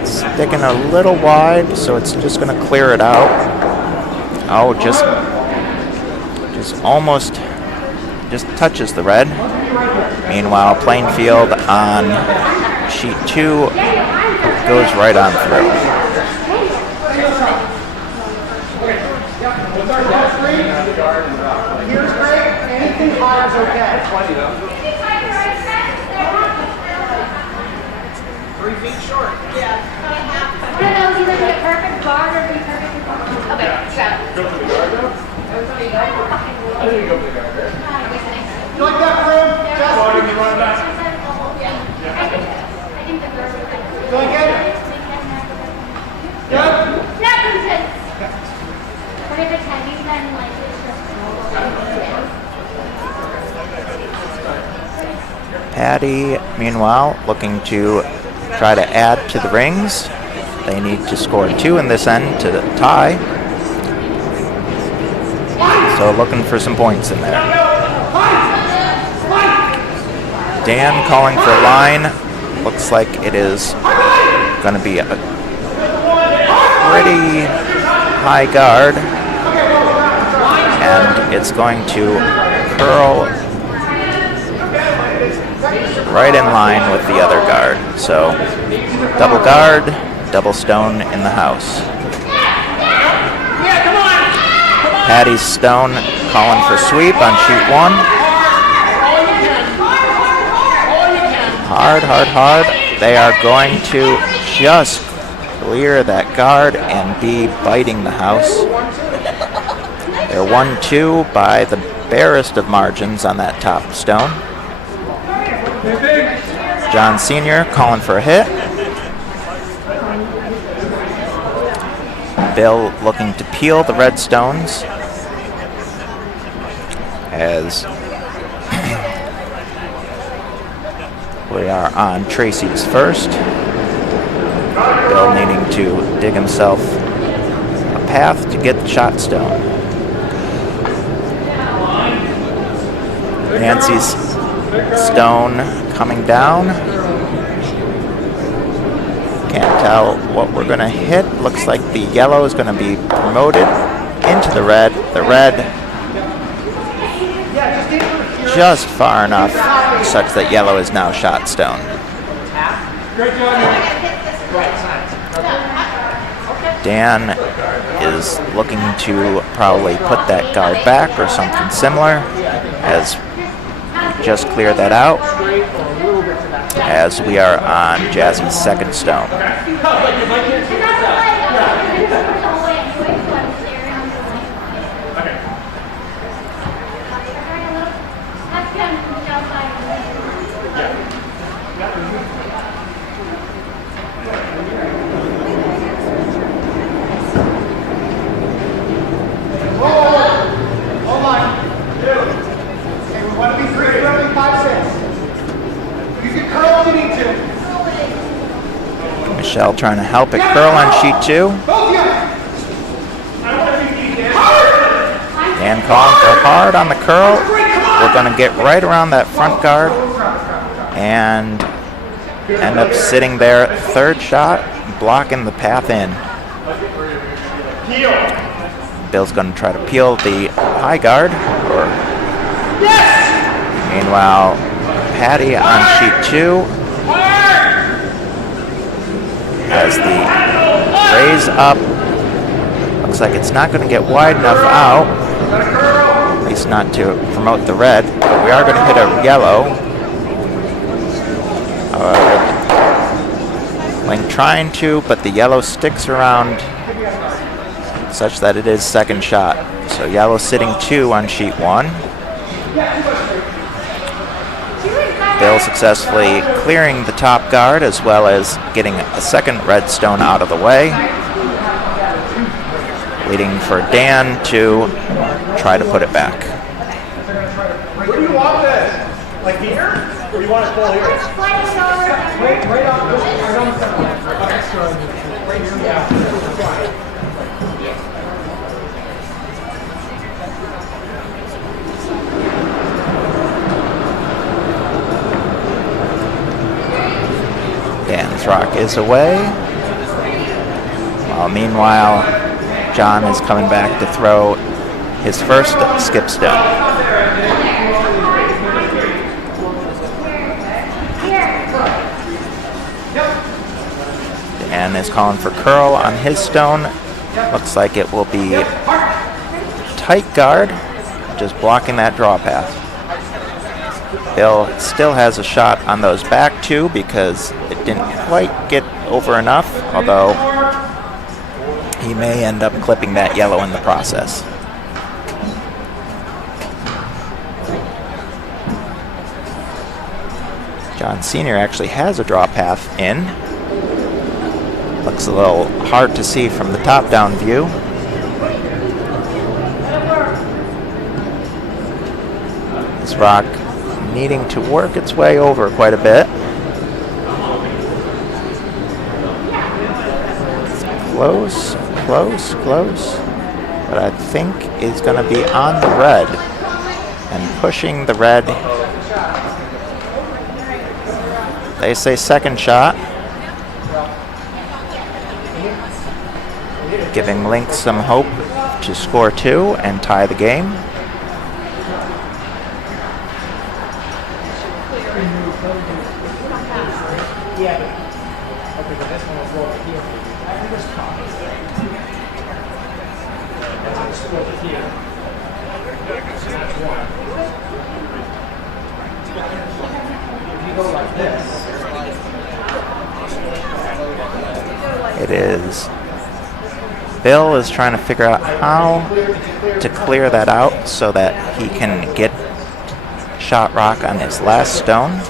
It's sticking a little wide, so it's just going to clear it out. Oh, just almost just touches the red. Meanwhile, playing field on sheet 2 goes right on through. Here's great. Anything higher is okay. 3 feet short. One of those, either be a perfect guard or be perfect. Okay, so. Go for the guard though? I think you go for the guard there. You like that room? Just Oh, you can run back. you like it? Good? No, because what if it's heavy, then like it's just Patty, meanwhile, looking to try to add to the rings. They need to score 2 in this end to tie. So looking for some points in there. Dan calling for line. Looks like it is going to be a pretty high guard. And it's going to curl right in line with the other guard. So double guard, double stone in the house. Patty's stone calling for sweep on sheet 1. Hard, hard, hard. They are going to just clear that guard and be biting the house. They're 1-2 by the barest of margins on that top stone. John Sr. calling for a hit. Bill looking to peel the red stones as we are on Tracy's first. Bill needing to dig himself a path to get the shot stone. Nancy's stone coming down. Can't tell what we're going to hit. Looks like the yellow is going to be promoted into the red. The red just far enough such that yellow is now shot stone. Dan is looking to probably put that guard back or something similar as we just clear that out as we are on Jazzy's second stone. Hold on. Okay, we want to be 3, 5, 6. You can curl if you need to. Michelle trying to help it curl on sheet 2. Both of you. Dan calling for hard on the curl. We're going to get right around that front guard and end up sitting there. Third shot, blocking the path in. Bill's going to try to peel the high guard. Meanwhile, Patty on sheet 2 has the raise up. Looks like it's not going to get wide enough out, at least not to promote the red, but we are going to hit a yellow. Ling trying to, but the yellow sticks around such that it is second shot. So yellow sitting 2 on sheet 1. Bill successfully clearing the top guard as well as getting a second red stone out of the way, leading for Dan to try to put it back. Where do you want this? Like here? Or do you want it full here? Right on this. Right on the center. This rock is away. Meanwhile, John is coming back to throw his first skip stone. Dan is calling for curl on his stone. Looks like it will be tight guard, just blocking that draw path. Bill still has a shot on those back two because it didn't quite get over enough, although he may end up clipping that yellow in the process. John Sr. actually has a draw path in. Looks a little hard to see from the top-down view. This rock needing to work its way over quite a bit. Close, close, close. But I think is going to be on the red and pushing the red. They say second shot. Giving Link some hope to score two and tie the game. It is. Bill is trying to figure out how to clear that out so that he can get shot rock on his last stone.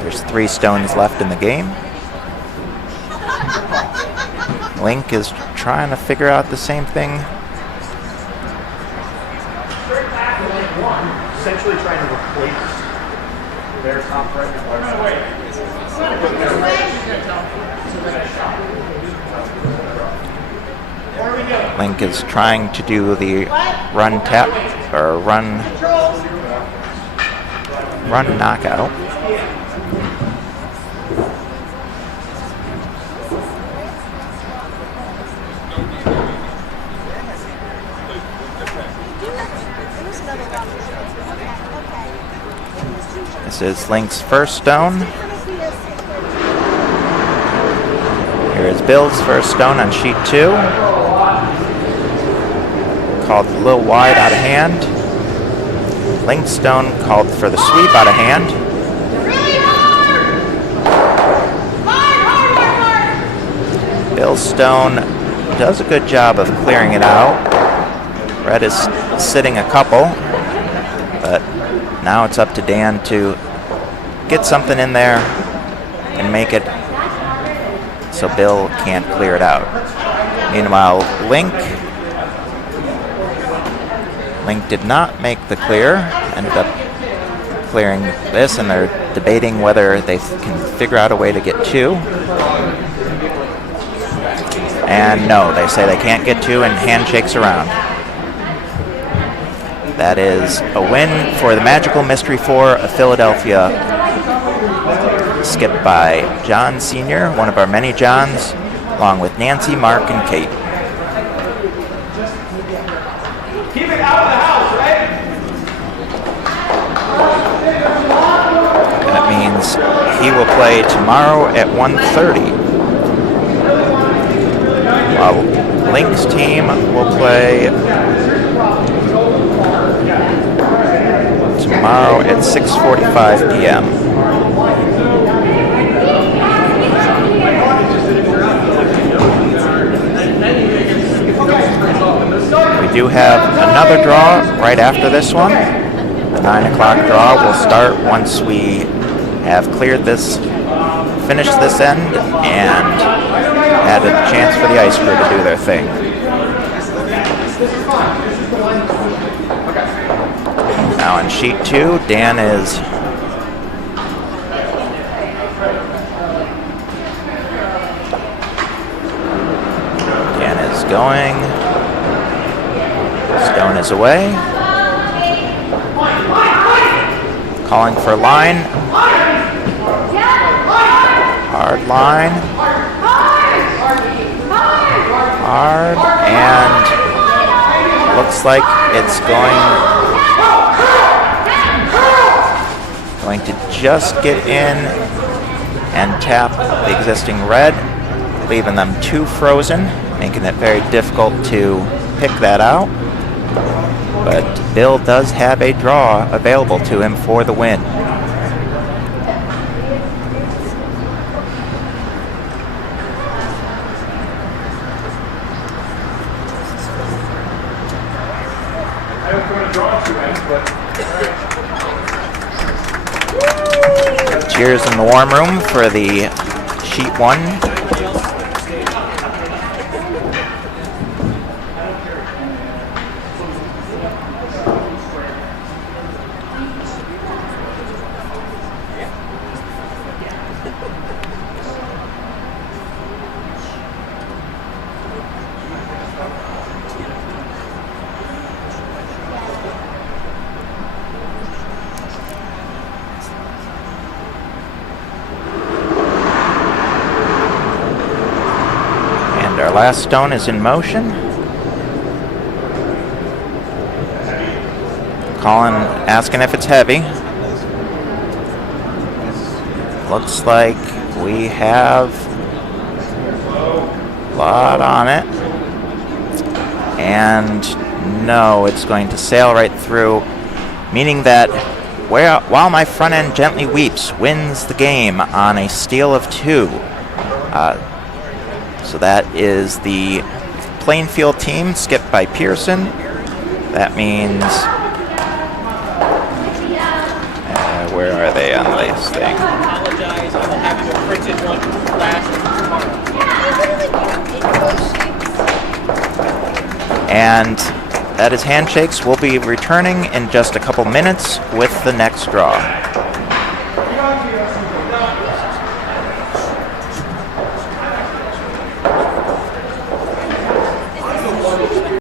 There's 3 stones left in the game. Link is trying to figure out the same thing. Essentially trying to replace their top right. Link is trying to do the run tap or run knockout. This is Link's first stone. Here is Bill's first stone on sheet 2. Called a little wide out of hand. Link's stone called for the sweep out of hand. Bill's stone does a good job of clearing it out. Red is sitting a couple, but now it's up to Dan to get something in there and make it so Bill can't clear it out. Meanwhile, Link did not make the clear, ended up clearing this, and they're debating whether they can figure out a way to get 2. And no, they say they can't get 2, and handshakes around. That is a win for the Magical Mystery 4 of Philadelphia, skipped by John Sr., one of our many Johns, along with Nancy, Mark, and Kate. Keep it out of the house, right? That means he will play tomorrow at 1:30. While Link's team will play tomorrow at 6:45 p.m. We do have another draw right after this one. The 9 o'clock draw will start once we have cleared this, finished this end, and had a chance for the ice crew to do their thing. Now on sheet 2, Dan is going. Stone is away. Calling for line. Hard line. Hard, and looks like it's going to just get in and tap the existing red, leaving them 2 frozen, making it very difficult to pick that out. But Bill does have a draw available to him for the win. I don't want to draw too much, but Cheers in the warm room for the sheet 1. Our last stone is in motion. Colin asking if it's heavy. Looks like we have a lot on it. And no, it's going to sail right through, meaning that while my front end gently weeps wins the game on a steal of 2. So that is the Plainfield team, skipped by Pearson. That means, where are they on this thing? apologize. I will have you a printed one last tomorrow. And that is Handshakes. We'll be returning in just a couple minutes with the next draw.